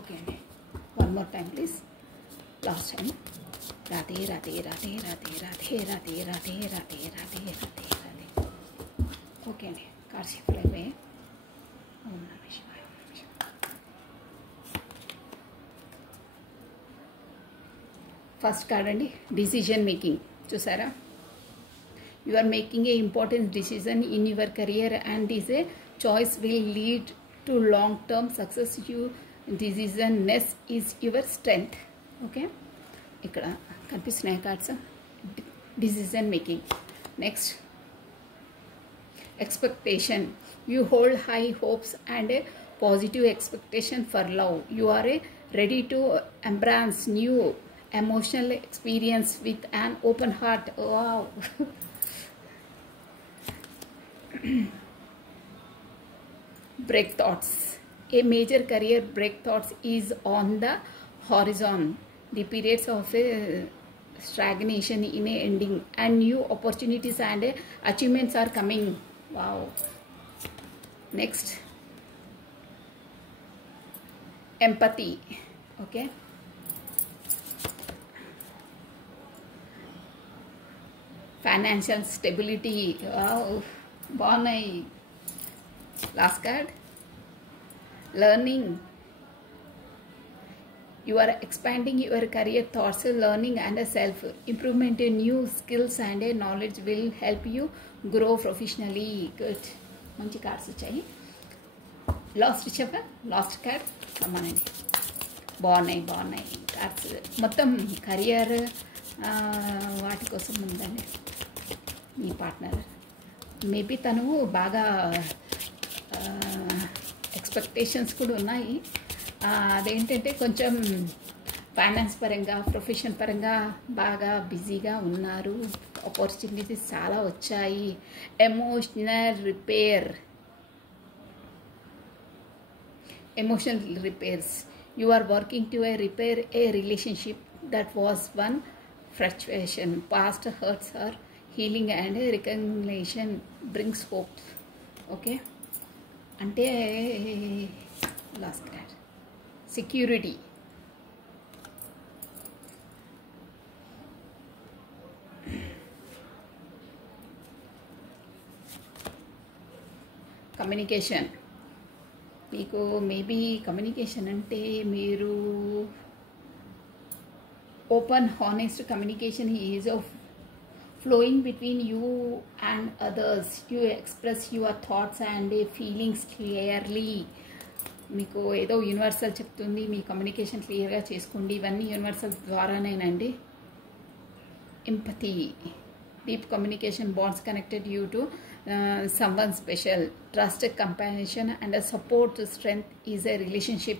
ఓకే అండి. 1 more time please. Last time. Radhe Radhe Radhe Radhe Radhe Radhe Radhe Radhe Radhe Radhe Radhe. Okay అండి. కార్డ్ షఫల్ అయిపోయాయి. ఓం నమః శివాయ, ఓం నమః శివాయ. ఫస్ట్ కార్డ్ అండి, డిసిజన్ మేకింగ్. చూసారా? You are making a important decision in your career and this choice will lead to long-term success. Your decisiveness is your strength. Okay? ఇక్కడ కనిపిస్తున్నాయి cards. Decision making. Next expectation. You hold high hopes and a positive expectation for love. You are ready to embrace new emotional experience with an open heart. Wow. Break thoughts. A major career break thoughts is on the horizon. The periods of stagnation in a ending and new opportunities and achievements are coming. Wow. Next, empathy. Okay, financial stability. Wow, బాగున్నాయి. Last card, learning. You are expanding your career thoughts, learning and self improvement. New skills and knowledge will help you grow professionally. Good. మంచి cards వచ్చాయి. Last చెప్పా, last card సమానండి. బాగున్నాయి cards. మొత్తం career వాటి కోసం ఉందండి. మీ partner maybe తను బాగా ఎక్స్పెక్టేషన్స్ కూడా ఉన్నాయి. అదేంటంటే కొంచెం ఫైనాన్స్ పరంగా, ప్రొఫెషన్ పరంగా బాగా బిజీగా ఉన్నారు. ఆపర్చునిటీస్ చాలా వచ్చాయి. Emotional repairs. You are working to repair a relationship that was one frustration. Past hurts are healing and reconciliation brings hope. Okay, అంటే లాస్ట్ క్లాస్ సెక్యూరిటీ. కమ్యూనికేషన్. మీకు మేబీ కమ్యూనికేషన్ అంటే మీరు open honest communication is of flowing between you and others. You express your thoughts and feelings clearly. మీకు ఏదో universal చెప్తుంది, మీ communication క్లియర్గా చేసుకోండి. ఇవన్నీ యూనివర్సల్ ద్వారానేనండి. Empathy. Deep communication bonds connected you to someone special. Trust, compassion and a support strength is a relationship.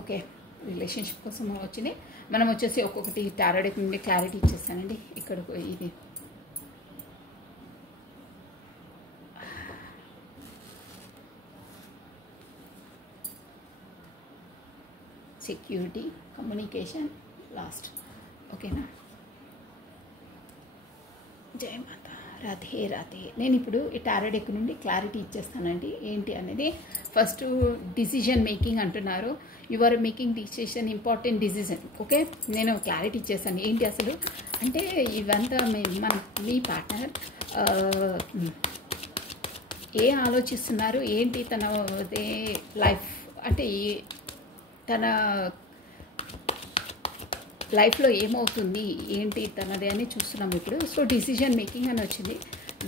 Okay, relationship కోసం వచ్చినాయి. మనం వచ్చేసి ఒక్కొక్కటి టారో డెక్ నుండి క్లారిటీ ఇచ్చేస్తానండి. ఇక్కడ ఇది సెక్యూరిటీ, కమ్యూనికేషన్, లాస్ట్. ఓకేనా? జయ మాత, రాధే రాధే. నేను ఇప్పుడు ఈ టారో డెక్ నుండి క్లారిటీ ఇచ్చేస్తానండి. ఏంటి అనేది, ఫస్ట్ డిసిజన్ మేకింగ్ అంటున్నారు. You are making decision, important decision. Okay, నేను క్లారిటీ ఇచ్చేస్తాను. ఏంటి అసలు అంటే, ఇవంతా మీ పార్ట్నర్ ఏ ఆలోచిస్తున్నారు, ఏంటి తన లైఫ్ అంటే తన లైఫ్లో ఏమవుతుంది, ఏంటి తనది అని చూస్తున్నాం ఇప్పుడు. సో డిసిజన్ మేకింగ్ అని వచ్చింది.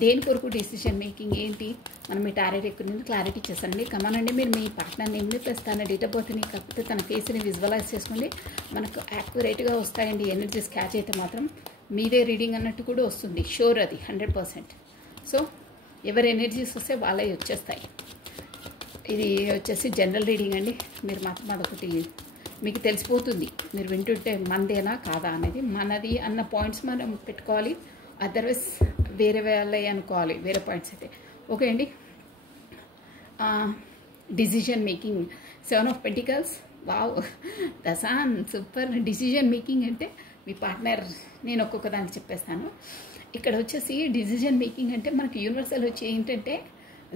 దేని కొరకు డిసిజన్ మేకింగ్ ఏంటి, మనం మీ టారో డెక్ నుండి క్లారిటీ ఇచ్చేస్తానండి. కమానండి, మీరు మీ పార్ట్నర్ నేమ్ని ప్లస్ తన డేట్ ఆఫ్ బర్త్ని, కాకపోతే తన ఫేస్ని విజువలైజ్ చేసుకోండి. మనకు యాక్యురేట్గా వస్తాయండి. ఎనర్జీస్ క్యాచ్ అయితే మాత్రం మీదే రీడింగ్ అన్నట్టు కూడా వస్తుంది. షూర్, అది 100%. సో ఎవరి ఎనర్జీస్ వస్తే వాళ్ళే వచ్చేస్తాయి. ఇది వచ్చేసి జనరల్ రీడింగ్ అండి. మీరు మాత్రం అదొకటి మీకు తెలిసిపోతుంది. మీరు వింటుంటే మనదేనా కాదా అనేది. మనది అన్న పాయింట్స్ మనం పెట్టుకోవాలి. అదర్వైజ్ వేరే వాళ్ళే అనుకోవాలి, వేరే పాయింట్స్ అయితే. ఓకే అండి. Decision making, 7 of pentacles. Wow, దసాన్ సూపర్. డిసిజన్ మేకింగ్ అంటే మీ పార్ట్నర్, నేను ఒక్కొక్క దానికి చెప్పేస్తాను. ఇక్కడ వచ్చేసి డిసిజన్ మేకింగ్ అంటే మనకి యూనివర్సల్ వచ్చి ఏంటంటే,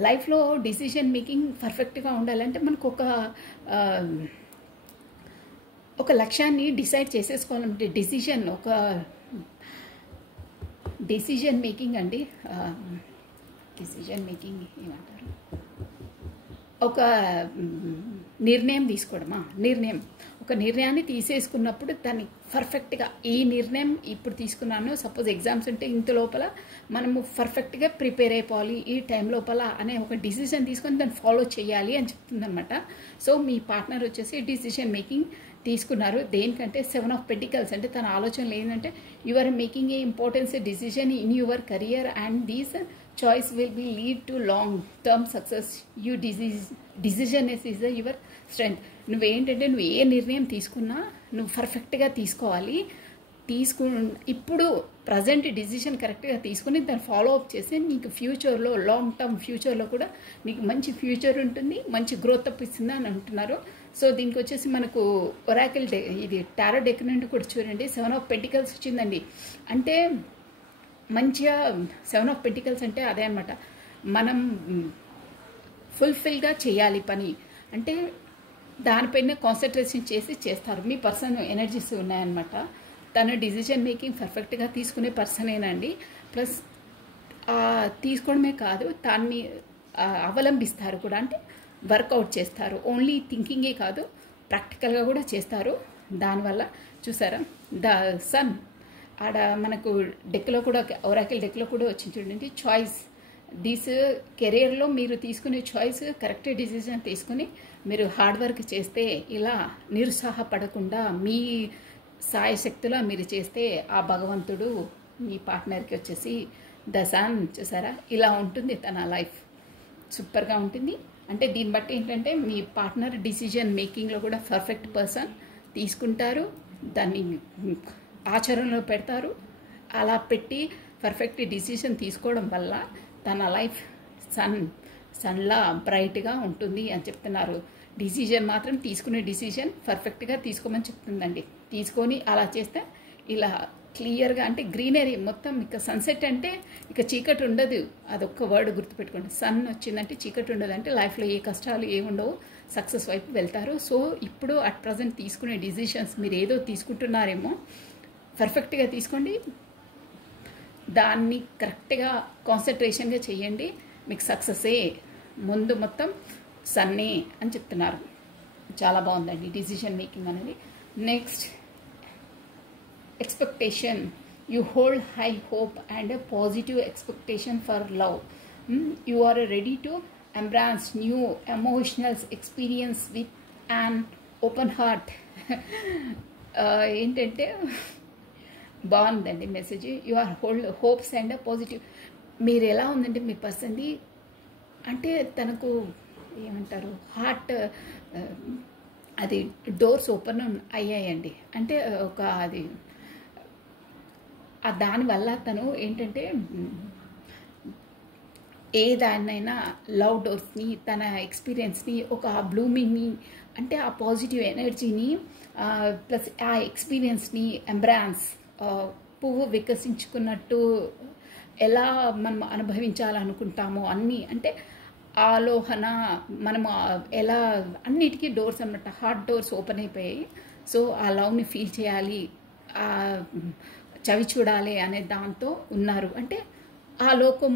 లైఫ్లో డిసిజన్ మేకింగ్ పర్ఫెక్ట్గా ఉండాలంటే మనకు ఒక లక్ష్యాన్ని డిసైడ్ చేసేసుకోవాలంటే డిసిజన్ మేకింగ్ అండి. డిసిజన్ మేకింగ్ ఏమంటారు, ఒక నిర్ణయం తీసుకోవడమా. ఒక నిర్ణయాన్ని తీసేసుకున్నప్పుడు దాన్ని పర్ఫెక్ట్గా, ఈ నిర్ణయం ఇప్పుడు తీసుకున్నాను, సపోజ్ ఎగ్జామ్స్ ఉంటే ఇంత లోపల మనము పర్ఫెక్ట్గా ప్రిపేర్ అయిపోవాలి ఈ టైం లోపల అనే ఒక డిసిజన్ తీసుకొని దాన్ని ఫాలో చేయాలి అని చెప్తుందనమాట. సో మీ పార్ట్నర్ వచ్చేసి డిసిజన్ మేకింగ్ తీసుకున్నారు. దేనికంటే 7 ఆఫ్ పెంటికల్స్ అంటే తన ఆలోచనలు ఏంటంటే you are making a importance decision in your career and these choice will be lead to long term success. You decision is your strength. నువ్వేంటంటే నువ్వు ఏ నిర్ణయం తీసుకున్నా నువ్వు పర్ఫెక్ట్గా తీసుకోవాలి. ఇప్పుడు ప్రజెంట్ డిసిషన్ కరెక్ట్గా తీసుకుని దాన్ని ఫాలో అప్ చేసి నీకు ఫ్యూచర్లో లాంగ్ టర్మ్ ఫ్యూచర్లో కూడా నీకు మంచి ఫ్యూచర్ ఉంటుంది, మంచి గ్రోత్ తప్పిస్తుంది అని అంటున్నారు. సో దీనికి వచ్చేసి మనకు ఒరాకిల్ ఇది టారో డెక్ నుండి కూడా చూడండి 7 ఆఫ్ పెంటికల్స్ వచ్చిందండి. అంటే మంచిగా 7 ఆఫ్ పెంటికల్స్ అంటే అదే అనమాట, మనం ఫుల్ఫిల్గా చేయాలి పని, అంటే దానిపైన కాన్సన్ట్రేషన్ చేస్తారు. మీ పర్సన్ ఎనర్జీస్ ఉన్నాయన్నమాట. తన డిసిజన్ మేకింగ్ పర్ఫెక్ట్గా తీసుకునే పర్సనేనండి. ప్లస్ తీసుకోవడమే కాదు, దాన్ని అవలంబిస్తారు కూడా, అంటే వర్కౌట్ చేస్తారు. ఓన్లీ థింకింగే కాదు, ప్రాక్టికల్గా కూడా చేస్తారు. దానివల్ల చూసారా ద సన్ ఆడ మనకు డెక్లో కూడా ఒరాకిల్ డెక్లో కూడా వచ్చింది చూడండి, చాయిస్. దిస్ కెరియర్లో మీరు తీసుకునే చాయిస్ కరెక్ట్ డిసిజన్ తీసుకుని మీరు హార్డ్ వర్క్ చేస్తే, ఇలా నిరుత్సాహపడకుండా మీ సాయశక్తిలో మీరు చేస్తే ఆ భగవంతుడు మీ పార్ట్నర్కి వచ్చేసి ద సన్ చూసారా ఇలా ఉంటుంది. తన లైఫ్ సూపర్గా ఉంటుంది. అంటే దీన్ని బట్టి ఏంటంటే మీ పార్ట్నర్ డిసిజన్ మేకింగ్లో కూడా పర్ఫెక్ట్ పర్సన్ తీసుకుంటారు, దాన్ని ఆచరణలో పెడతారు. అలా పెట్టి పర్ఫెక్ట్ డిసిజన్ తీసుకోవడం వల్ల తన లైఫ్ సన్లా బ్రైట్గా ఉంటుంది అని చెప్తున్నారు. డిసిజన్ మాత్రం తీసుకునే డిసిజన్ పర్ఫెక్ట్గా తీసుకోమని చెప్తుందండి. తీసుకొని అలా చేస్తే ఇలా క్లియర్గా, అంటే గ్రీనరీ మొత్తం. ఇక సన్సెట్ అంటే ఇక చీకటి ఉండదు, అదొక్క వర్డ్ గుర్తుపెట్టుకోండి. సన్ వచ్చిందంటే చీకటి ఉండదు, అంటే లైఫ్లో ఏ కష్టాలు ఏముండవు, సక్సెస్ వైపు వెళ్తారు. సో ఇప్పుడు అట్ ప్రజెంట్ తీసుకునే డిసిషన్స్ మీరు ఏదో తీసుకుంటున్నారేమో పర్ఫెక్ట్గా తీసుకోండి, దాన్ని కరెక్ట్గా కాన్సన్ట్రేషన్గా చేయండి, మీకు సక్సెస్సే ముందు మొత్తం సన్నే అని చెప్తున్నారు. చాలా బాగుందండి డిసిషన్ మేకింగ్ అనేది. Next expectation. You hold high hope and positive expectation for love. You are ready to embrace new emotionals experience with an open heart. ఏంటంటే బాగుందండి message. You are hold hopes and positive. మీరు ఎలా ఉందంటే మీ పర్సన్ది అంటే తనకు ఏమంటారు heart అది doors open అయ్యాయండి. అంటే ఒక అది దానివల్ల తను ఏంటంటే ఏ దాన్నైనా లవ్ డోర్స్ని తన ఎక్స్పీరియన్స్ని ఒక బ్లూమింగ్ని అంటే ఆ పాజిటివ్ ఎనర్జీని ప్లస్ ఆ ఎక్స్పీరియన్స్ని ఎంబ్రాన్స్ పువ్వు వికసించుకున్నట్టు ఎలా మనం అనుభవించాలనుకుంటామో అన్నీ అంటే ఆలోహన మనము ఎలా అన్నిటికీ డోర్స్ అన్నమాట హార్ట్ డోర్స్ ఓపెన్ అయిపోయాయి. సో ఆ లవ్ని ఫీల్ చేయాలి, చవి చూడాలి అనే దాంతో ఉన్నారు. అంటే ఆ లోకం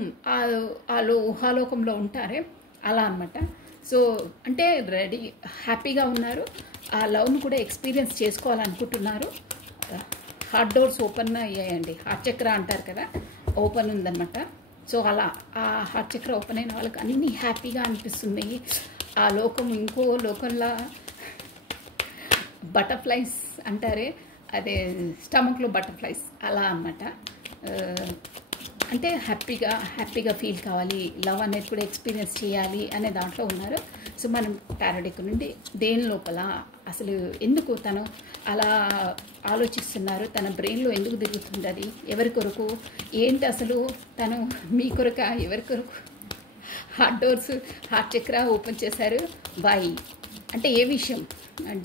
ఊహాలోకంలో ఉంటారే అలా అనమాట. సో అంటే రెడీ హ్యాపీగా ఉన్నారు, ఆ లవ్ని కూడా ఎక్స్పీరియన్స్ చేసుకోవాలనుకుంటున్నారు. హార్ట్ డోర్స్ ఓపెన్ అయ్యాయండి. హార్ట్ చక్ర అంటారు కదా, ఓపెన్ ఉందన్నమాట. సో అలా ఆ హార్ట్ చక్ర ఓపెన్ అయిన వాళ్ళకి అన్నీ హ్యాపీగా అనిపిస్తుంది. ఆ లోకం ఇంకో లోకంలో బటర్ఫ్లైస్ అంటారే, అదే స్టమక్లో బటర్ఫ్లైస్ అలా అన్నమాట. అంటే హ్యాపీగా ఫీల్ కావాలి, లవ్ అనేది కూడా ఎక్స్పీరియన్స్ చేయాలి అనే దాంట్లో ఉన్నారు. సో మనం టారో డెక్ నుండి దేని లోపల అసలు ఎందుకు తను అలా ఆలోచిస్తున్నారు, తన బ్రెయిన్లో ఎందుకు తిరుగుతుంది, అది ఎవరి కొరకు ఏంటి, అసలు తను మీ కొరక ఎవరి కొరకు హార్ట్ డోర్స్ హార్ట్ చక్ర ఓపెన్ చేశారు. బాయ్ అంటే ఏ విషయం,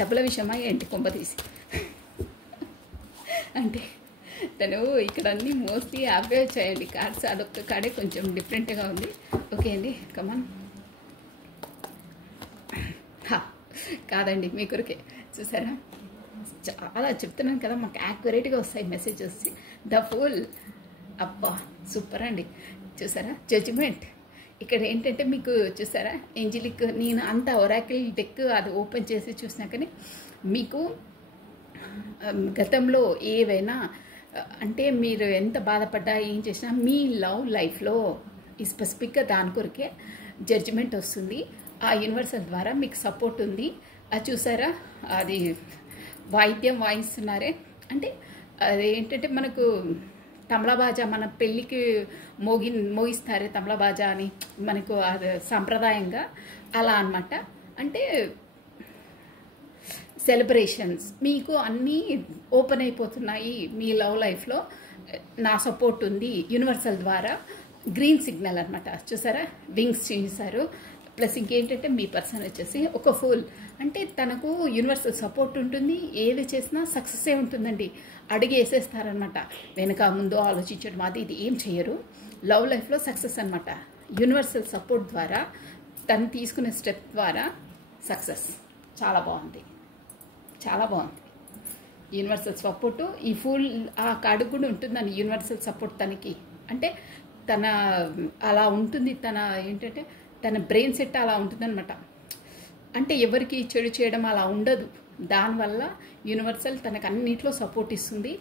డబ్బుల విషయమా ఏంటి కొంపతీసి అంటే తను ఇక్కడ అన్నీ మోస్ట్లీ యాభై వచ్చాయండి కార్డ్స్, అదొక్క కార్డే కొంచెం డిఫరెంట్గా ఉంది. ఓకే అండి కమాన్. కాదండి మీ కొరకే చూసారా, చాలా చెప్తున్నాను కదా, మాకు యాక్యురేట్గా వస్తాయి మెసేజెస్. ద ఫుల్ అబ్బా సూపర్ అండి. చూసారా జడ్జిమెంట్. ఇక్కడ ఏంటంటే మీకు చూసారా ఏంజలిక్, నేను అంత ఒరాకిల్ డెక్ అది ఓపెన్ చేసి చూసినా కానీ మీకు గతంలో ఏవైనా అంటే మీరు ఎంత బాధపడ్డా ఏం చేసినా మీ లవ్ లైఫ్లో ఈ స్పెసిఫిక్గా దాని కొరకే జడ్జిమెంట్ వస్తుంది. ఆ యూనివర్సల్ ద్వారా మీకు సపోర్ట్ ఉంది. అది చూసారా, అది వాయిద్యం వాయిస్తున్నారే, అంటే అదేంటంటే మనకు తబలా బాజా మన పెళ్ళికి మోగిస్తారే తబలా బాజా అని, మనకు అది సాంప్రదాయంగా అలా అన్నమాట. అంటే సెలబ్రేషన్స్ మీకు అన్నీ ఓపెన్ అయిపోతున్నాయి మీ లవ్ లైఫ్లో. నా సపోర్ట్ ఉంది యూనివర్సల్ ద్వారా. గ్రీన్ సిగ్నల్ అనమాట, చూసారా వింగ్స్ చేశారు. ప్లస్ ఇంకేంటంటే మీ పర్సన్ వచ్చేసి ఒక ఫుల్, అంటే తనకు యూనివర్సల్ సపోర్ట్ ఉంటుంది, ఏది చేసినా సక్సెస్సే ఉంటుందండి. అడిగి వేసేస్తారనమాట, వెనక ముందు ఆలోచించడం అది ఇది ఏం చేయరు. లవ్ లైఫ్లో సక్సెస్ అనమాట. యూనివర్సల్ సపోర్ట్ ద్వారా తను తీసుకునే స్టెప్ ద్వారా సక్సెస్. చాలా బాగుంది, చాలా బాగుంది. యూనివర్సల్ సపోర్టు ఈ ఫుల్ ఆ కార్డు కూడా ఉంటుందండి. యూనివర్సల్ సపోర్ట్ తనకి అంటే తన అలా ఉంటుంది, తన ఏంటంటే తన బ్రెయిన్ సెట్ అలా ఉంటుందన్నమాట. అంటే ఎవరికి చెడు చేయడం అలా ఉండదు. దానివల్ల యూనివర్సల్ తనకు అన్నింటిలో సపోర్ట్ ఇస్తుంది.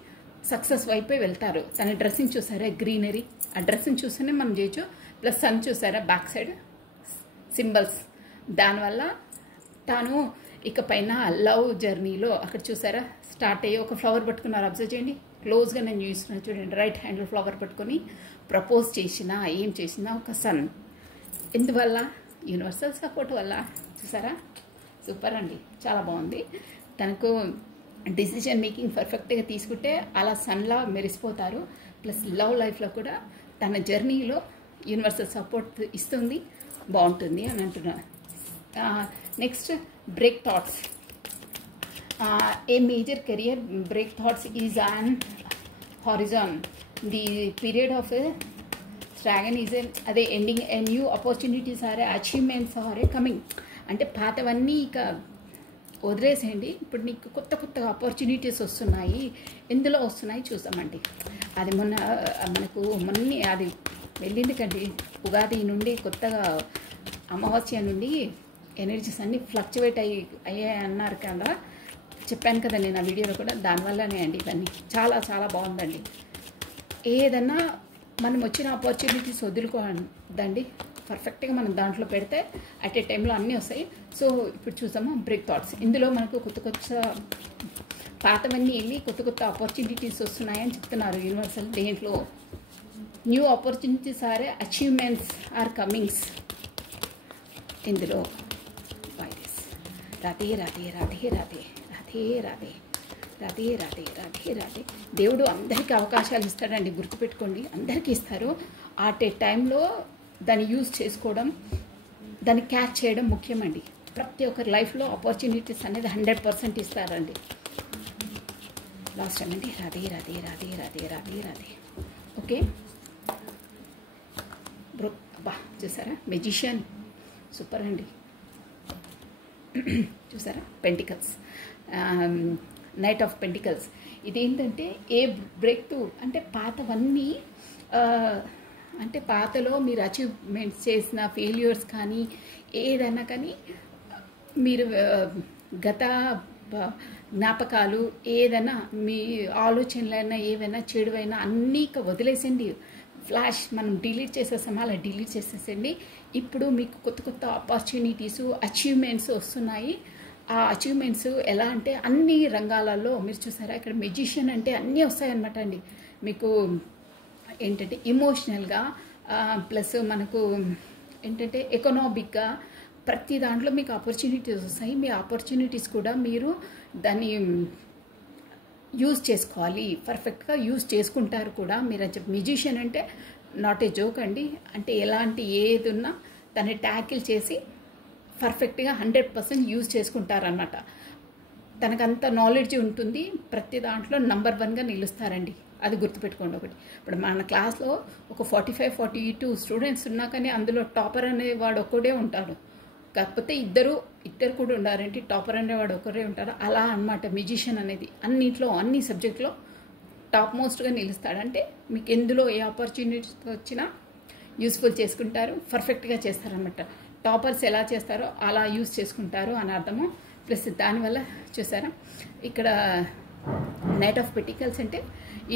సక్సెస్ వైపే వెళ్తారు. తన డ్రెస్సింగ్ చూసారా, గ్రీనరీ, ఆ డ్రెస్సింగ్ చూస్తేనే మనం చేయొచ్చు. ప్లస్ సన్ చూసారా బ్యాక్ సైడ్ సింబల్స్. దానివల్ల తాను ఇక పైన లవ్ జర్నీలో అక్కడ చూసారా స్టార్ట్ అయ్యి ఒక ఫ్లవర్ పట్టుకున్నారు. అబ్జర్వ్ చేయండి క్లోజ్గా, నేను చూస్తున్నాను చూడండి. రైట్ హ్యాండ్లో ఫ్లవర్ పట్టుకొని ప్రపోజ్ చేసినా ఏం చేసినా ఒక సన్. ఎందువల్ల? యూనివర్సల్ సపోర్ట్ వల్ల. చూసారా, సూపర్ అండి, చాలా బాగుంది. తనకు డిసిజన్ మేకింగ్ పర్ఫెక్ట్గా తీసుకుంటే అలా సన్లా మెరిసిపోతారు. ప్లస్ లవ్ లైఫ్లో కూడా తన జర్నీలో యూనివర్సల్ సపోర్ట్ ఇస్తుంది, బాగుంటుంది అని అంటున్నాను. Next break thoughts. A major career break thoughts is on horizon. The period of struggle is అదే ending. A new opportunities are achievements are coming. అంటే పాతవన్నీ ఇక వదిలేసేయండి, ఇప్పుడు నీకు కొత్త కొత్తగా ఆపర్చునిటీస్ వస్తున్నాయి. ఎందులో వస్తున్నాయి చూసామండి. అది మనకు అది వెళ్ళింది కండి. ఉగాది నుండి కొత్తగా అమావాస్య నుండి ఎనర్జీస్ అన్నీ ఫ్లక్చువేట్ అయ్యాయి అన్నారు కదా, చెప్పాను కదా నేను ఆ వీడియోలో కూడా. దానివల్లనే అండి ఇవన్నీ. చాలా చాలా బాగుందండి. ఏదన్నా మనం వచ్చిన ఆపర్చునిటీస్ వదులుకోదండి, పర్ఫెక్ట్గా మనం దాంట్లో పెడితే అట్ ఏ టైంలో అన్నీ వస్తాయి. సో ఇప్పుడు చూసాము బ్రేక్ థాట్స్. ఇందులో మనకు కొత్త కొత్త పాతవన్నీ వెళ్ళి కొత్త కొత్త ఆపర్చునిటీస్ వస్తున్నాయని చెప్తున్నారు యూనివర్సల్. దేంట్లో new opportunities are achievements or comings. ఇందులో వైరస్ రాధే రాధే రాధే రాధే రాధే రాధే రాధే రాధే రాధే రాధే. దేవుడు అందరికీ అవకాశాలు ఇస్తాడండి, గుర్తుపెట్టుకోండి. అందరికీ ఇస్తారు. అట్ ఏ టైంలో దాన్ని యూజ్ చేసుకోవడం, దాన్ని క్యాచ్ చేయడం ముఖ్యమండి. ప్రతి ఒక్కరి లైఫ్లో ఆపర్చునిటీస్ అనేది 100% ఇస్తారండి. లాస్ట్ టైం అండి రాధే రాధే రాధే రాధే రాధే రాధే. ఓకే బ్రో, అబ్బా చూసారా మెజిషియన్, సూపర్ అండి. చూసారా పెంటికల్స్, నైట్ ఆఫ్ పెంటికల్స్. ఇదేంటంటే ఏ బ్రేక్ త్రూ అంటే పాతవన్నీ, అంటే పాతలో మీరు అచీవ్మెంట్స్ చేసిన ఫెయిల్యూర్స్ కానీ ఏదైనా కానీ మీరు గత జ్ఞాపకాలు ఏదైనా మీ ఆలోచనలైనా ఏవైనా చెడువైనా అన్నీ వదిలేసండి. ఫ్లాష్ మనం డిలీట్ చేసేసామా అలా డిలీట్ చేసేసండి. ఇప్పుడు మీకు కొత్త కొత్త ఆపర్చునిటీసు అచీవ్మెంట్స్ వస్తున్నాయి. ఆ అచీవ్మెంట్స్ ఎలా అంటే అన్ని రంగాలలో మీరు చూసారా ఇక్కడ మెజిషియన్ అంటే అన్నీ వస్తాయన్నమాట అండి. మీకు ఏంటంటే ఇమోషనల్గా ప్లస్ మనకు ఏంటంటే ఎకనామిక్గా ప్రతి దాంట్లో మీకు ఆపర్చునిటీస్ వస్తాయి. మీ ఆపర్చునిటీస్ కూడా మీరు దాన్ని యూజ్ చేసుకోవాలి, పర్ఫెక్ట్గా యూజ్ చేసుకుంటారు కూడా మీరు. మ్యూజిషియన్ అంటే నాట్ ఏ జోక్ అండి. అంటే ఎలాంటి ఏది ఉన్నా దాన్ని ట్యాకిల్ చేసి పర్ఫెక్ట్గా 100% యూజ్ చేసుకుంటారనమాట. తనకంత నాలెడ్జ్ ఉంటుంది, ప్రతి దాంట్లో నంబర్ 1గా నిలుస్తారండి. అది గుర్తుపెట్టుకోండి. ఒకటి ఇప్పుడు మన క్లాస్లో ఒక 45-42 స్టూడెంట్స్ ఉన్నా కానీ అందులో టాపర్ అనేవాడు ఒక్కడే ఉంటాడు. కాకపోతే ఇద్దరు కూడా ఉండారంటే టాపర్ అనేవాడు ఒకరే ఉంటారు. అలా అన్నమాట మ్యూజిషియన్ అనేది. అన్నింటిలో అన్ని సబ్జెక్ట్లో టాప్ మోస్ట్గా నిలుస్తాడు. అంటే మీకు ఎందులో ఏ ఆపర్చునిటీ వచ్చినా యూస్ఫుల్ చేసుకుంటారు, పర్ఫెక్ట్గా చేస్తారనమాట. టాపర్స్ ఎలా చేస్తారో అలా యూజ్ చేసుకుంటారు అని అర్థము. ప్లస్ దానివల్ల చూసారా ఇక్కడ నైట్ ఆఫ్ పెంటికల్స్ అంటే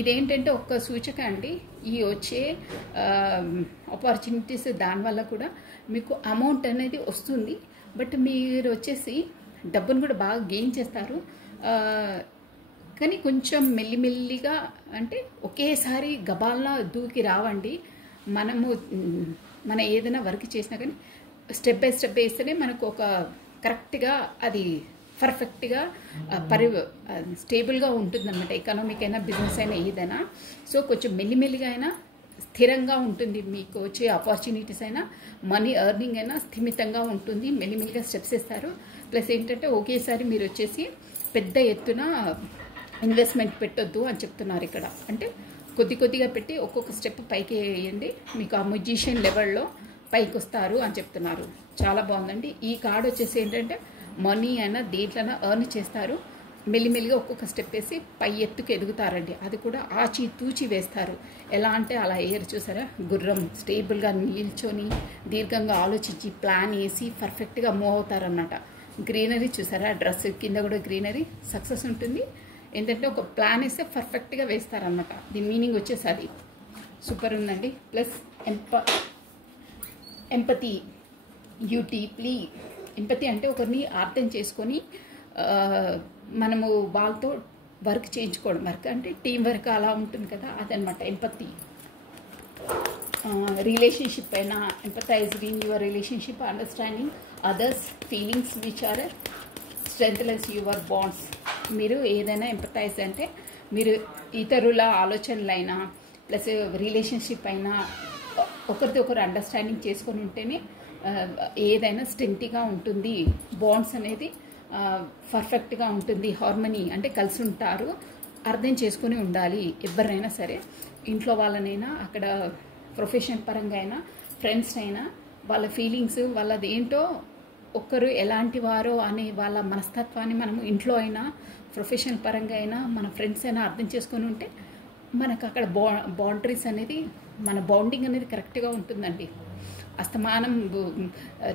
ఇదేంటంటే ఒక్క సూచిక అండి. ఈ వచ్చే ఆపర్చునిటీస్ దానివల్ల కూడా మీకు అమౌంట్ అనేది వస్తుంది. బట్ మీరు వచ్చేసి డబ్బును కూడా బాగా గెయిన్ చేస్తారు. కానీ కొంచెం మెల్లిమెల్లిగా, అంటే ఒకేసారి గబాల్లా దూకి రావండి. మనము మన ఏదైనా వర్క్ చేసినా కానీ స్టెప్ బై స్టెప్ వేస్తేనే మనకు ఒక కరెక్ట్గా అది పర్ఫెక్ట్గా స్టేబుల్గా ఉంటుందన్నమాట. ఎకనామిక్ అయినా బిజినెస్ అయినా ఏదైనా. సో కొంచెం మెల్లిమెల్లిగా అయినా స్థిరంగా ఉంటుంది. మీకు వచ్చే ఆపర్చునిటీస్ అయినా మనీ ఎర్నింగ్ అయినా స్థిమితంగా ఉంటుంది. మెల్లిమెల్లిగా స్టెప్స్ ఇస్తారు. ప్లస్ ఏంటంటే ఒకేసారి మీరు వచ్చేసి పెద్ద ఎత్తున ఇన్వెస్ట్మెంట్ పెట్టొద్దు అని చెప్తున్నారు ఇక్కడ. అంటే కొద్ది కొద్దిగా పెట్టి ఒక్కొక్క స్టెప్ పైకి వేయండి, మీకు ఆ మ్యూజిషియన్ లెవెల్లో పైకి వస్తారు అని చెప్తున్నారు. చాలా బాగుందండి. ఈ కార్డ్ వచ్చేసి ఏంటంటే మనీ అయినా దేంట్లైనా ఎర్న్ చేస్తారు. మెల్లిమెల్లిగా ఒక్కొక్క స్టెప్ వేసి పై ఎత్తుకు ఎదుగుతారండి. అది కూడా ఆచి తూచి వేస్తారు. ఎలా అంటే అలా ఏరు చూసారా, గుర్రం స్టేబుల్గా నిల్చొని దీర్ఘంగా ఆలోచించి ప్లాన్ వేసి పర్ఫెక్ట్గా మూవ్ అవుతారన్నమాట. గ్రీనరీ చూసారా, డ్రెస్ కింద కూడా గ్రీనరీ, సక్సెస్ ఉంటుంది. ఏంటంటే ఒక ప్లాన్ వేస్తే పర్ఫెక్ట్గా వేస్తారన్నమాట. దీని మీనింగ్ వచ్చేసి అది సూపర్ ఉందండి. Plus empathy, యూటీప్లీ. ఎంపతి అంటే ఒకరిని అర్థం చేసుకొని మనము వాళ్ళతో వర్క్ చేయించుకోవడం. వర్క్ అంటే టీం వర్క్ అలా ఉంటుంది కదా, అదనమాట ఎంపతి. రిలేషన్షిప్ అయినా empathised in your relationship, understanding others feelings which are strengthens your bonds. మీరు ఏదైనా ఎంపథైజ్ అంటే మీరు ఇతరుల ఆలోచనలైనా ప్లస్ రిలేషన్షిప్ అయినా ఒకరితో ఒకరు అండర్స్టాండింగ్ చేసుకొని ఉంటేనే ఏదైనా స్ట్రెంగ్త్గా ఉంటుంది. బాండ్స్ అనేది పర్ఫెక్ట్గా ఉంటుంది. హార్మనీ అంటే కలిసి ఉంటారు, అర్థం చేసుకుని ఉండాలి. ఎవరైనా సరే, ఇంట్లో వాళ్ళనైనా, అక్కడ ప్రొఫెషన్ పరంగా అయినా, ఫ్రెండ్స్ అయినా, వాళ్ళ ఫీలింగ్స్ వాళ్ళది ఏంటో, ఒక్కరు ఎలాంటి వారో అనే వాళ్ళ మనస్తత్వాన్ని మనం ఇంట్లో అయినా ప్రొఫెషన్ పరంగా అయినా మన ఫ్రెండ్స్ అయినా అర్థం చేసుకొని ఉంటే మనకు అక్కడ బౌండరీస్ అనేది, మన బౌండింగ్ అనేది కరెక్ట్గా ఉంటుందండి. అస్తమానం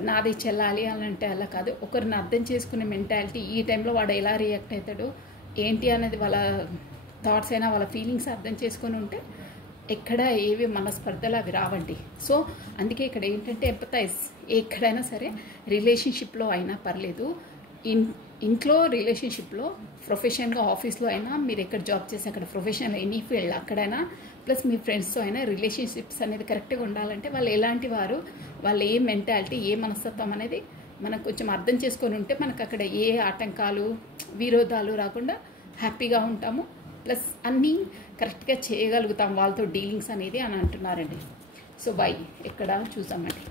నాది చెల్లాలి అని అంటే అలా కాదు. ఒకరిని అర్థం చేసుకునే మెంటాలిటీ, ఈ టైంలో వాడు ఎలా రియాక్ట్ అవుతాడో ఏంటి అనేది వాళ్ళ థాట్స్ అయినా వాళ్ళ ఫీలింగ్స్ అర్థం చేసుకొని ఉంటే ఎక్కడ ఏవి మనస్పర్ధలు అవి రావండి. సో అందుకే ఇక్కడ ఏంటంటే ఎంపథైజ్ ఎక్కడైనా సరే, రిలేషన్షిప్లో అయినా పర్లేదు, ఇంట్లో రిలేషన్షిప్లో, ప్రొఫెషన్గా ఆఫీస్లో అయినా, మీరు ఎక్కడ జాబ్ చేసి అక్కడ ప్రొఫెషనల్ ఎనీ ఫీల్డ్ అక్కడైనా, ప్లస్ మీ ఫ్రెండ్స్తో అయినా రిలేషన్షిప్స్ అనేది కరెక్ట్గా ఉండాలంటే వాళ్ళు ఎలాంటి వారు, వాళ్ళు ఏ మెంటాలిటీ, ఏ మనస్తత్వం అనేది మనకు కొంచెం అర్థం చేసుకొని ఉంటే మనకు అక్కడ ఏ ఆటంకాలు, విరోధాలు రాకుండా హ్యాపీగా ఉంటాము. ప్లస్ అన్నీ కరెక్ట్గా చేయగలుగుతాం వాళ్ళతో డీలింగ్స్ అనేది అని అంటున్నారండి. సో వై ఇక్కడ చూసామండి.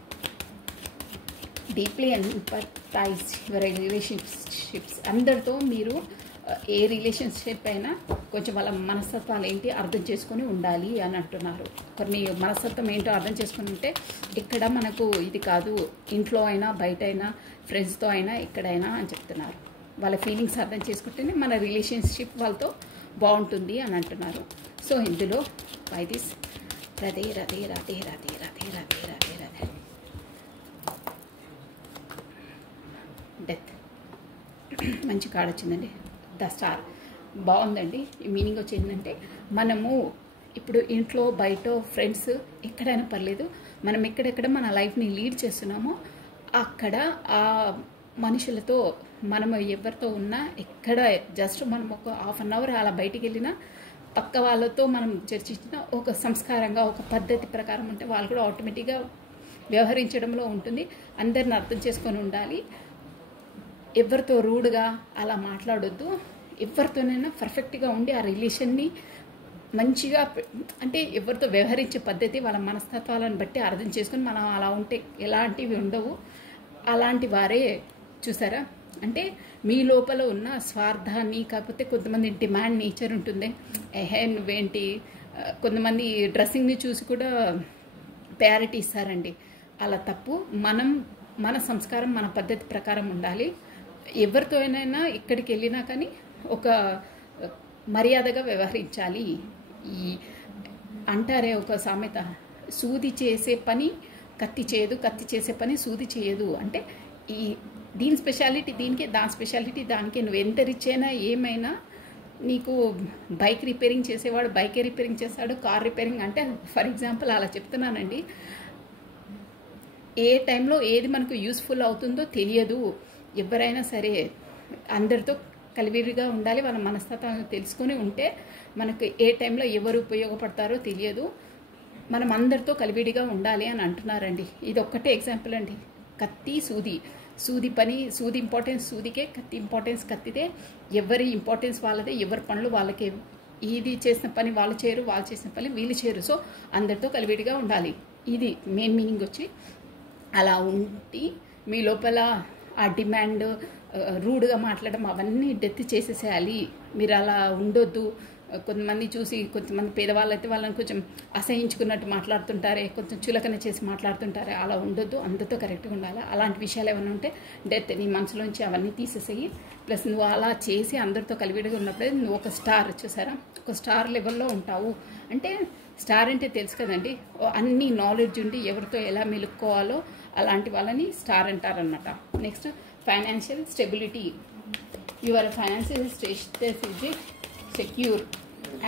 Deeply empathise your relationships. అందరితో మీరు ఏ రిలేషన్షిప్ అయినా కొంచెం వాళ్ళ మనస్తత్వాలు ఏంటి అర్థం చేసుకొని ఉండాలి అని అంటున్నారు. కొన్ని మనస్తత్వం ఏంటో అర్థం చేసుకుని ఉంటే ఇక్కడ మనకు ఇది కాదు, ఇంట్లో అయినా బయట అయినా ఫ్రెండ్స్తో అయినా ఎక్కడైనా అని చెప్తున్నారు. వాళ్ళ ఫీలింగ్స్ అర్థం చేసుకుంటేనే మన రిలేషన్షిప్ వాళ్ళతో బాగుంటుంది అని అంటున్నారు. సో ఇందులో బై దిస్ రదే రదే రదే రదే రదే రదే రదే రదే డెత్. మంచి కార్డ్ వచ్చిందండి. ద స్టార్ బాగుందండి. ఈ మీనింగ్ వచ్చిందంటే మనము ఇప్పుడు ఇంట్లో బయట ఫ్రెండ్స్ ఎక్కడైనా పర్లేదు, మనం ఎక్కడెక్కడ మన లైఫ్ని లీడ్ చేస్తున్నామో అక్కడ ఆ మనుషులతో మనము ఎవరితో ఉన్నా ఎక్కడ జస్ట్ మనం ఒక హాఫ్ అన్ అవర్ అలా బయటికి వెళ్ళినా పక్క వాళ్ళతో మనం చర్చించిన ఒక సంస్కారంగా ఒక పద్ధతి ప్రకారం ఉంటే వాళ్ళు కూడా ఆటోమేటిక్గా వ్యవహరించడంలో ఉంటుంది. అందరిని అర్థం చేసుకొని ఉండాలి. ఎవరితో రూడ్గా అలా మాట్లాడొద్దు. ఎవరితోనైనా పర్ఫెక్ట్గా ఉండి ఆ రిలేషన్ని మంచిగా, అంటే ఎవరితో వ్యవహరించే పద్ధతి వాళ్ళ మనస్తత్వాలను బట్టి అర్థం చేసుకొని మనం అలా ఉంటే ఎలాంటివి ఉండవు. అలాంటి వారే చూసారా, అంటే మీ లోపల ఉన్న స్వార్థాన్ని, కాకపోతే కొంతమంది డిమాండ్ నేచర్ ఉంటుంది. నువ్వేంటి, కొంతమంది డ్రెస్సింగ్ని చూసి కూడా ప్రయారిటీ ఇస్తారండి. అలా తప్పు. మనం మన సంస్కారం మన పద్ధతి ప్రకారం ఉండాలి. ఎవరితో అయినా ఎక్కడికి వెళ్ళినా కానీ ఒక మర్యాదగా వ్యవహరించాలి. ఈ అంటారే ఒక సామెత, సూది చేసే పని కత్తి చేయదు, కత్తి చేసే పని సూది చేయదు. అంటే ఈ దీని స్పెషాలిటీ దీనికి, దాని స్పెషాలిటీ దానికి. నువ్వు ఎంత రిచ్ అయినా ఏమైనా, నీకు బైక్ రిపేరింగ్ చేసేవాడు బైకే రిపేరింగ్ చేస్తాడు, కార్ రిపేరింగ్. అంటే ఫర్ ఎగ్జాంపుల్ అలా చెప్తున్నానండి. ఏ టైంలో ఏది మనకు యూస్ఫుల్ అవుతుందో తెలియదు. ఎవరైనా సరే అందరితో కలివిడిగా ఉండాలి. వాళ్ళ మనస్తత్వాన్ని తెలుసుకొని ఉంటే మనకు ఏ టైంలో ఎవరు ఉపయోగపడతారో తెలియదు. మనం అందరితో కలివిడిగా ఉండాలి అని అంటున్నారండి. ఇది ఒక్కటే ఎగ్జాంపుల్ అండి. కత్తి సూది పని, సూది ఇంపార్టెన్స్ సూదికే, కత్తి ఇంపార్టెన్స్ కత్తిదే. ఎవరి ఇంపార్టెన్స్ వాళ్ళదే, ఎవరి పనులు వాళ్ళకే. ఇది చేసిన పని వాళ్ళు చేయరు, వాళ్ళు చేసిన పని వీళ్ళు చేయరు. సో అందరితో కలివిడిగా ఉండాలి. ఇది మెయిన్ మీనింగ్ వచ్చి. అలా ఉండి మీ లోపల ఆ డిమాండ్, రూడ్గా మాట్లాడడం అవన్నీ డెత్ చేసేసేయాలి. మీరు అలా ఉండొద్దు. కొంతమంది చూసి, కొంతమంది పేదవాళ్ళు అయితే వాళ్ళని కొంచెం అసహించుకున్నట్టు మాట్లాడుతుంటారే, కొంచెం చులకన చేసి మాట్లాడుతుంటారే, అలా ఉండొద్దు. అందరితో కరెక్ట్గా ఉండాలి. అలాంటి విషయాలు ఏమైనా ఉంటే డెత్ నీ మనసులోంచి అవన్నీ తీసేసేయి. ప్లస్ నువ్వు అలా చేసి అందరితో కలివిడిగా ఉన్నప్పుడే నువ్వు ఒక స్టార్, చూసారా, ఒక స్టార్ లెవెల్లో ఉంటావు. అంటే స్టార్ అంటే తెలుసు కదండి, అన్ని నాలెడ్జ్ ఉండి ఎవరితో ఎలా మెలుక్కోవాలో అలాంటి వాళ్ళని స్టార్ అంటారనమాట. Next financial stability. Your financial status is a secure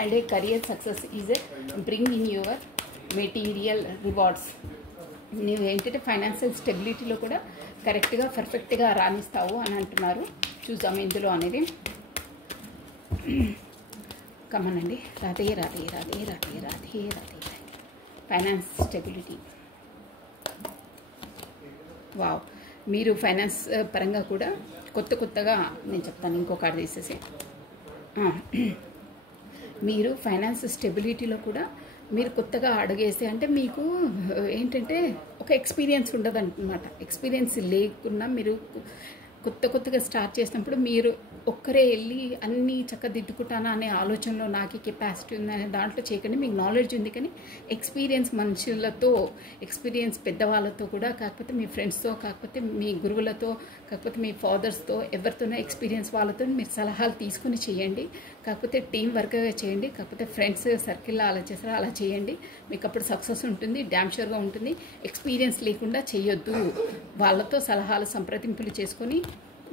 and A career success is a bring in your material rewards. నువ్వు ఏంటంటే ఫైనాన్షియల్ స్టెబిలిటీలో కూడా కరెక్ట్గా పర్ఫెక్ట్గా రాణిస్తావు అని అంటున్నారు. చూద్దాం ఎందులో అనేది. కమనండి. Radhe Radhe Radhe Radhe Radhe Radhe. Finance stability. Wow. మీరు ఫైనాన్స్ పరంగా కూడా కొత్తగా నేను చెప్తాను, ఇంకొకటి తీసేసి. మీరు ఫైనాన్స్ స్టెబిలిటీలో కూడా మీరు కొత్తగా అడుగేస్తే, అంటే మీకు ఏంటంటే ఒక ఎక్స్పీరియన్స్ ఉండదు అనమాట. ఎక్స్పీరియన్స్ లేకున్నా మీరు కొత్తగా స్టార్ట్ చేసినప్పుడు మీరు ఒక్కరే వెళ్ళి అన్నీ చక్కదిద్దుకుంటానా అనే ఆలోచనలో నాకు కెపాసిటీ ఉందనే దాంట్లో చేయకండి. మీకు నాలెడ్జ్ ఉంది కానీ ఎక్స్పీరియన్స్ మనుషులతో, ఎక్స్పీరియన్స్ పెద్దవాళ్ళతో కూడా, కాకపోతే మీ ఫ్రెండ్స్తో, కాకపోతే మీ గురువులతో, కాకపోతే మీ ఫాదర్స్తో, ఎవరితోనో ఎక్స్పీరియన్స్ వాళ్ళతో మీరు సలహాలు తీసుకుని చేయండి. కాకపోతే టీం వర్క్గా చేయండి. కాకపోతే ఫ్రెండ్స్ సర్కిల్లో అలా చేస్తారో అలా చేయండి. మీకు అప్పుడు సక్సెస్ ఉంటుంది, డ్యామ్ షూర్గా ఉంటుంది. ఎక్స్పీరియన్స్ లేకుండా చేయొద్దు. వాళ్ళతో సలహాలు సంప్రదింపులు చేసుకొని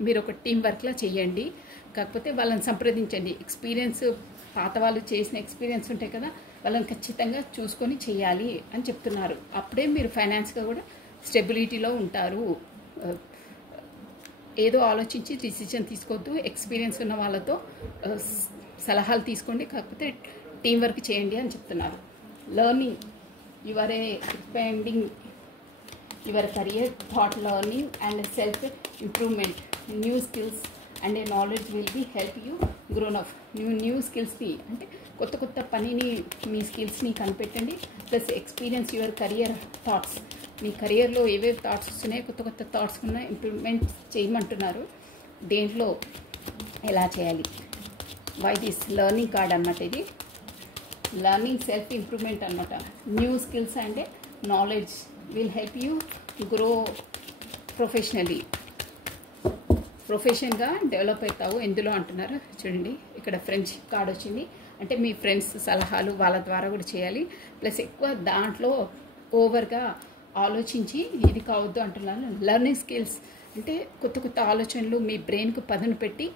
మీరు ఒక టీం వర్క్లా చేయండి. కాకపోతే వాళ్ళని సంప్రదించండి. ఎక్స్పీరియన్స్, పాత వాళ్ళు చేసిన ఎక్స్పీరియన్స్ ఉంటాయి కదా, వాళ్ళని ఖచ్చితంగా చూసుకొని చేయాలి అని చెప్తున్నారు. అప్పుడే మీరు ఫైనాన్స్గా కూడా స్టెబిలిటీలో ఉంటారు. ఏదో ఆలోచించి డిసిజన్ తీసుకోవద్దు. ఎక్స్పీరియన్స్ ఉన్న వాళ్ళతో సలహాలు తీసుకోండి. కాకపోతే టీం వర్క్ చేయండి అని చెప్తున్నారు. Learning. You are a expanding your career, thought learning and self improvement. New skills and a knowledge will be help you grown up. New స్కిల్స్ని అంటే కొత్త పనిని, మీ స్కిల్స్ని కనిపెట్టండి. Plus experience your career thoughts. మీ కెరియర్లో ఏవేవి థాట్స్ వస్తున్నాయో, కొత్త థాట్స్ ఉన్న ఇంప్రూవ్మెంట్ చేయమంటున్నారు. దేంట్లో ఎలా చేయాలి. వై దిస్ లర్నింగ్ కార్డ్ అనమాట. ఇది లర్నింగ్ సెల్ఫ్ ఇంప్రూవ్మెంట్ అనమాట. New skills and knowledge will help you grow professionally. ప్రొఫెషన్గా డెవలప్ అవుతావు ఎందులో అంటున్నారు. చూడండి, ఇక్కడ ఫ్రెండ్షిప్ కార్డ్ వచ్చింది. అంటే మీ ఫ్రెండ్స్ సలహాలు వాళ్ళ ద్వారా కూడా చేయాలి. ప్లస్ ఎక్కువ దాంట్లో ఓవర్గా ఆలోచించి ఇది కావద్దు అంటున్నాను. లర్నింగ్ స్కిల్స్ అంటే కొత్త ఆలోచనలు మీ బ్రెయిన్కు పదును పెట్టి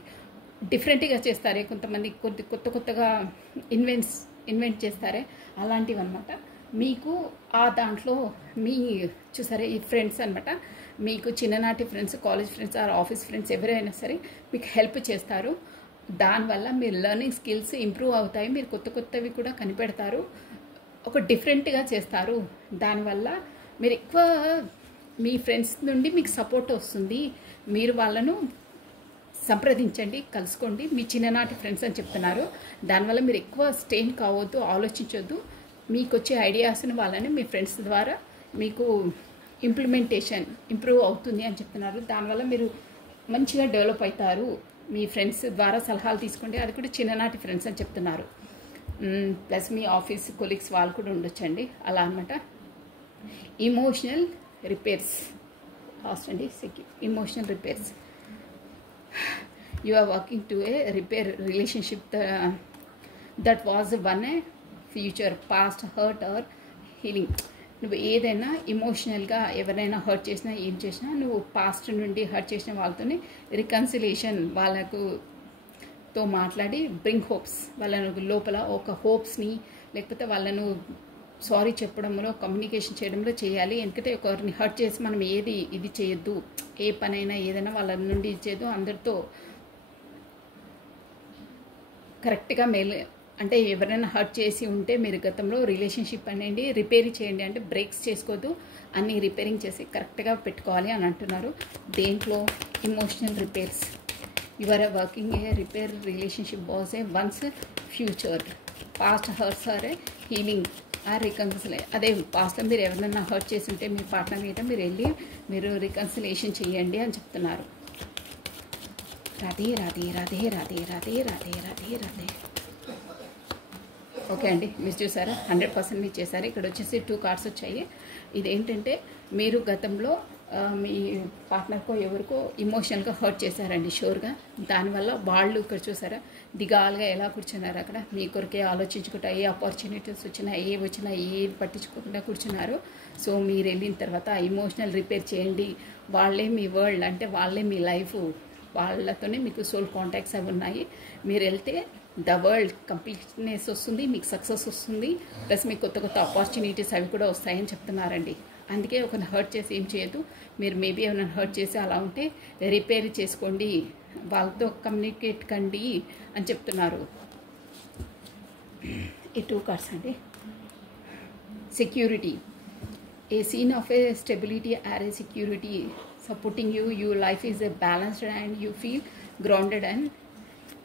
డిఫరెంట్గా చేస్తారే కొంతమంది, కొత్తగా ఇన్వెంట్ చేస్తారే, అలాంటివి అనమాట. మీకు ఆ దాంట్లో మీ చూసారే ఈ ఫ్రెండ్స్ అనమాట, మీకు చిన్ననాటి friends, college friends or office friends ఎవరైనా సరే మీకు హెల్ప్ చేస్తారు. దానివల్ల మీరు లర్నింగ్ స్కిల్స్ ఇంప్రూవ్ అవుతాయి. మీరు కొత్తవి కూడా కనిపెడతారు, ఒక డిఫరెంట్గా చేస్తారు. దానివల్ల మీరు ఎక్కువ మీ ఫ్రెండ్స్ నుండి మీకు సపోర్ట్ వస్తుంది. మీరు వాళ్ళను సంప్రదించండి, కలుసుకోండి. మీ చిన్ననాటి ఫ్రెండ్స్ అని చెప్తున్నారు. దానివల్ల మీరు ఎక్కువ స్టెయిన్ కావద్దు, ఆలోచించొద్దు. మీకు వచ్చే ఐడియాస్ని వాళ్ళని మీ ఫ్రెండ్స్ ద్వారా మీకు ఇంప్లిమెంటేషన్ ఇంప్రూవ్ అవుతుంది అని చెప్తున్నారు. దానివల్ల మీరు మంచిగా డెవలప్ అవుతారు. మీ ఫ్రెండ్స్ ద్వారా సలహాలు తీసుకోండి. అది కూడా చిన్ననాటి ఫ్రెండ్స్ అని చెప్తున్నారు. ప్లస్ మీ ఆఫీస్ కొలీగ్స్ వాళ్ళు కూడా ఉండొచ్చండి, అలా అనమాట. ఇమోషనల్ రిపేర్స్ లాస్ట్ అండి. Emotional repairs. You are working to a repair relationship that was one a future past hurt or healing. నువ్వు ఏదైనా ఎమోషనల్గా ఎవరైనా హర్ట్ చేసినా, ఏం చేసినా, నువ్వు పాస్ట్ నుండి హర్ట్ చేసిన వాళ్ళతోనే రికన్సిలేషన్ వాళ్ళకు తో మాట్లాడి బ్రింగ్ హోప్స్, వాళ్ళను లోపల ఒక హోప్స్ని, లేకపోతే వాళ్ళను సారీ చెప్పడంలో, కమ్యూనికేషన్ చేయడంలో చేయాలి. ఎందుకంటే ఒకరిని హర్ట్ చేసి మనం ఇది చేయొద్దు. ఏ పనైనా ఏదైనా వాళ్ళ నుండి ఇచ్చేదో అందరితో కరెక్ట్గా అంటే ఎవరైనా హర్ట్ చేసి ఉంటే మీరు గతంలో రిలేషన్షిప్ అనేది రిపేర్ చేయండి, అంటే బ్రేక్స్ చేసుకోవద్దు, అన్నీ రిపేరింగ్ చేసి కరెక్ట్గా పెట్టుకోవాలి అని అంటున్నారు. దేంట్లో emotional repairs, your working a repair relationship was a once future, past hurts are a healing are reconcile. అదే పాస్ట్లో మీరు ఎవరైనా హర్ట్ చేసి ఉంటే మీ పార్ట్నర్ మీద మీరు వెళ్ళి మీరు రికన్సిలేషన్ చేయండి అని చెప్తున్నారు. రాధే రాధే రాధే రాధే రాధే రాధే రాధే రాధే. ఓకే అండి, మీరు చూసారా 100% మీరు చేశారు. ఇక్కడ వచ్చేసి 2 కార్డ్స్ వచ్చాయి. ఇదేంటంటే మీరు గతంలో మీ పార్ట్నర్కో ఎవరికో ఇమోషనల్గా హర్ట్ చేశారండి షూర్గా. దానివల్ల వాళ్ళు ఇక్కడ చూసారా దిగాలుగా ఎలా కూర్చున్నారు, అక్కడ మీ కొరకే ఆలోచించుకుంటా ఏ ఆపర్చునిటీస్ వచ్చినా ఏ వచ్చినా ఏది పట్టించుకోకుండా కూర్చున్నారు. సో మీరు వెళ్ళిన తర్వాత ఇమోషనల్ రిపేర్ చేయండి. వాళ్ళే మీ వరల్డ్, అంటే వాళ్ళే మీ లైఫ్, వాళ్ళతోనే మీకు సోల్ కాంటాక్ట్స్ అవి ఉన్నాయి. మీరు వెళ్తే ద వరల్డ్ కంప్లీట్నెస్ వస్తుంది, మీకు సక్సెస్ వస్తుంది, ప్లస్ మీకు కొత్త కొత్త ఆపర్చునిటీస్ అవి కూడా వస్తాయని చెప్తున్నారండి. అందుకే ఒకరిని హర్ట్ చేసి ఏం చేయొద్దు. మీరు మేబీ ఎవరైనా హర్ట్ చేసి అలా ఉంటే రిపేర్ చేసుకోండి, వాళ్ళతో కమ్యూనికేట్ కండి అని చెప్తున్నారు. ఈ 2 కార్డ్స్ అండి. Security, a sense of a stability or a security supporting you, you life is a balanced and you feel grounded and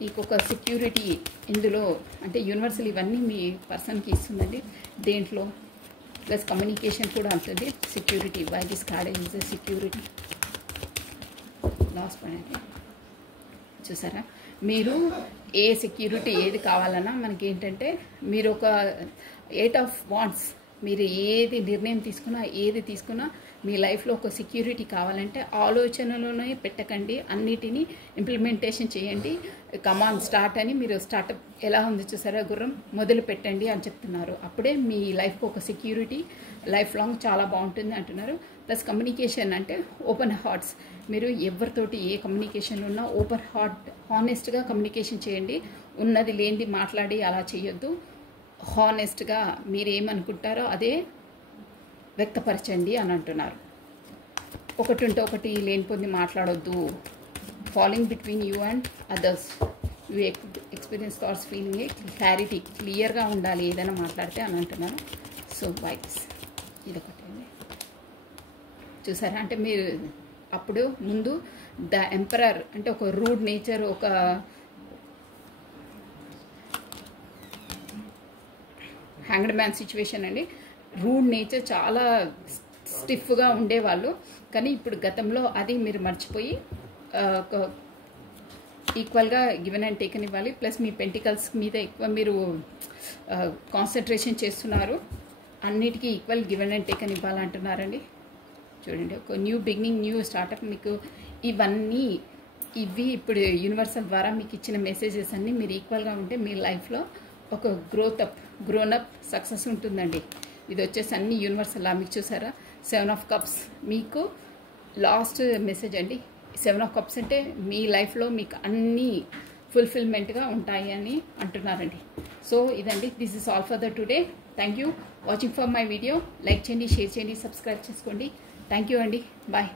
మీకు ఒక సెక్యూరిటీ ఇందులో, అంటే యూనివర్సల్ ఇవన్నీ మీ పర్సన్కి ఇస్తుందండి. దేంట్లో ప్లస్ కమ్యూనికేషన్ కూడా ఉంటుంది. Security, why this card is a security. Last point చూసారా, మీరు ఏ సెక్యూరిటీ ఏది కావాలన్నా మనకి ఏంటంటే మీరు ఒక 8 ఆఫ్ వాండ్స్, మీరు ఏది నిర్ణయం తీసుకున్నా మీ లైఫ్లో ఒక సెక్యూరిటీ కావాలంటే ఆలోచనలోనే పెట్టకండి, అన్నిటినీ ఇంప్లిమెంటేషన్ చేయండి. కమాన్ స్టార్ట్ అని మీరు స్టార్టప్ ఎలా ఉంది చూసారా గుర్రం, మొదలు పెట్టండి అని చెప్తున్నారు. అప్పుడే మీ లైఫ్కి ఒక సెక్యూరిటీ లైఫ్ లాంగ్ చాలా బాగుంటుంది అంటున్నారు. ప్లస్ కమ్యూనికేషన్ అంటే ఓపెన్ హార్ట్స్, మీరు ఎవరితోటి ఏ కమ్యూనికేషన్లో ఉన్నా ఓపెన్ హార్ట్ హానెస్ట్గా కమ్యూనికేషన్ చేయండి. ఉన్నది లేనిది మాట్లాడి అలా చేయొద్దు. హానెస్ట్గా మీరు ఏమనుకుంటారో అదే వ్యక్తపరచండి అని అంటున్నారు. ఒకటి ఉంటే ఒకటి లేనిపోయింది మాట్లాడొద్దు. Falling between you and others, you experience thoughts feeling A clarity, క్లియర్గా ఉండాలి ఏదైనా మాట్లాడితే అని అంటున్నారు. సో వైస్ ఇదొకటి అండి. చూసారా, అంటే మీరు అప్పుడు ముందు ద ఎంపరర్ అంటే ఒక రూడ్ నేచర్, ఒక హ్యాంగ్డ్ మ్యాన్ సిచ్యువేషన్ అండి. రూడ్ నేచర్, చాలా స్టిఫ్గా ఉండేవాళ్ళు, కానీ ఇప్పుడు గతంలో అది మీరు మర్చిపోయి ఒక ఈక్వల్గా గివెన్ అండ్ టేకన్ ఇవ్వాలి. ప్లస్ మీ పెంటికల్స్ మీద ఎక్కువ మీరు కాన్సన్ట్రేషన్ చేస్తున్నారు, అన్నిటికీ ఈక్వల్ గివెన్ అండ్ టేకన్ ఇవ్వాలంటున్నారండి. చూడండి, ఒక న్యూ బిగినింగ్, న్యూ స్టార్టప్, మీకు ఇవి ఇప్పుడు యూనివర్సల్ ద్వారా మీకు ఇచ్చిన మెసేజెస్ అన్నీ మీరు ఈక్వల్గా ఉంటే మీ లైఫ్లో ఒక గ్రోనప్ సక్సెస్ ఉంటుందండి. ఇది వచ్చేసి అన్ని యూనివర్సల్ మీకు చూసారా 7 ఆఫ్ కప్స్, మీకు లాస్ట్ మెసేజ్ అండి. 7 ఆఫ్ కప్స్ అంటే మీ లైఫ్లో మీకు అన్నీ ఫుల్ఫిల్మెంట్గా ఉంటాయి అని అంటున్నారండి. సో ఇదండి, this is all for the today. Thank you watching for my video. Like చేయండి, షేర్ చేయండి, సబ్స్క్రైబ్ చేసుకోండి. థ్యాంక్ యూ అండి, బాయ్.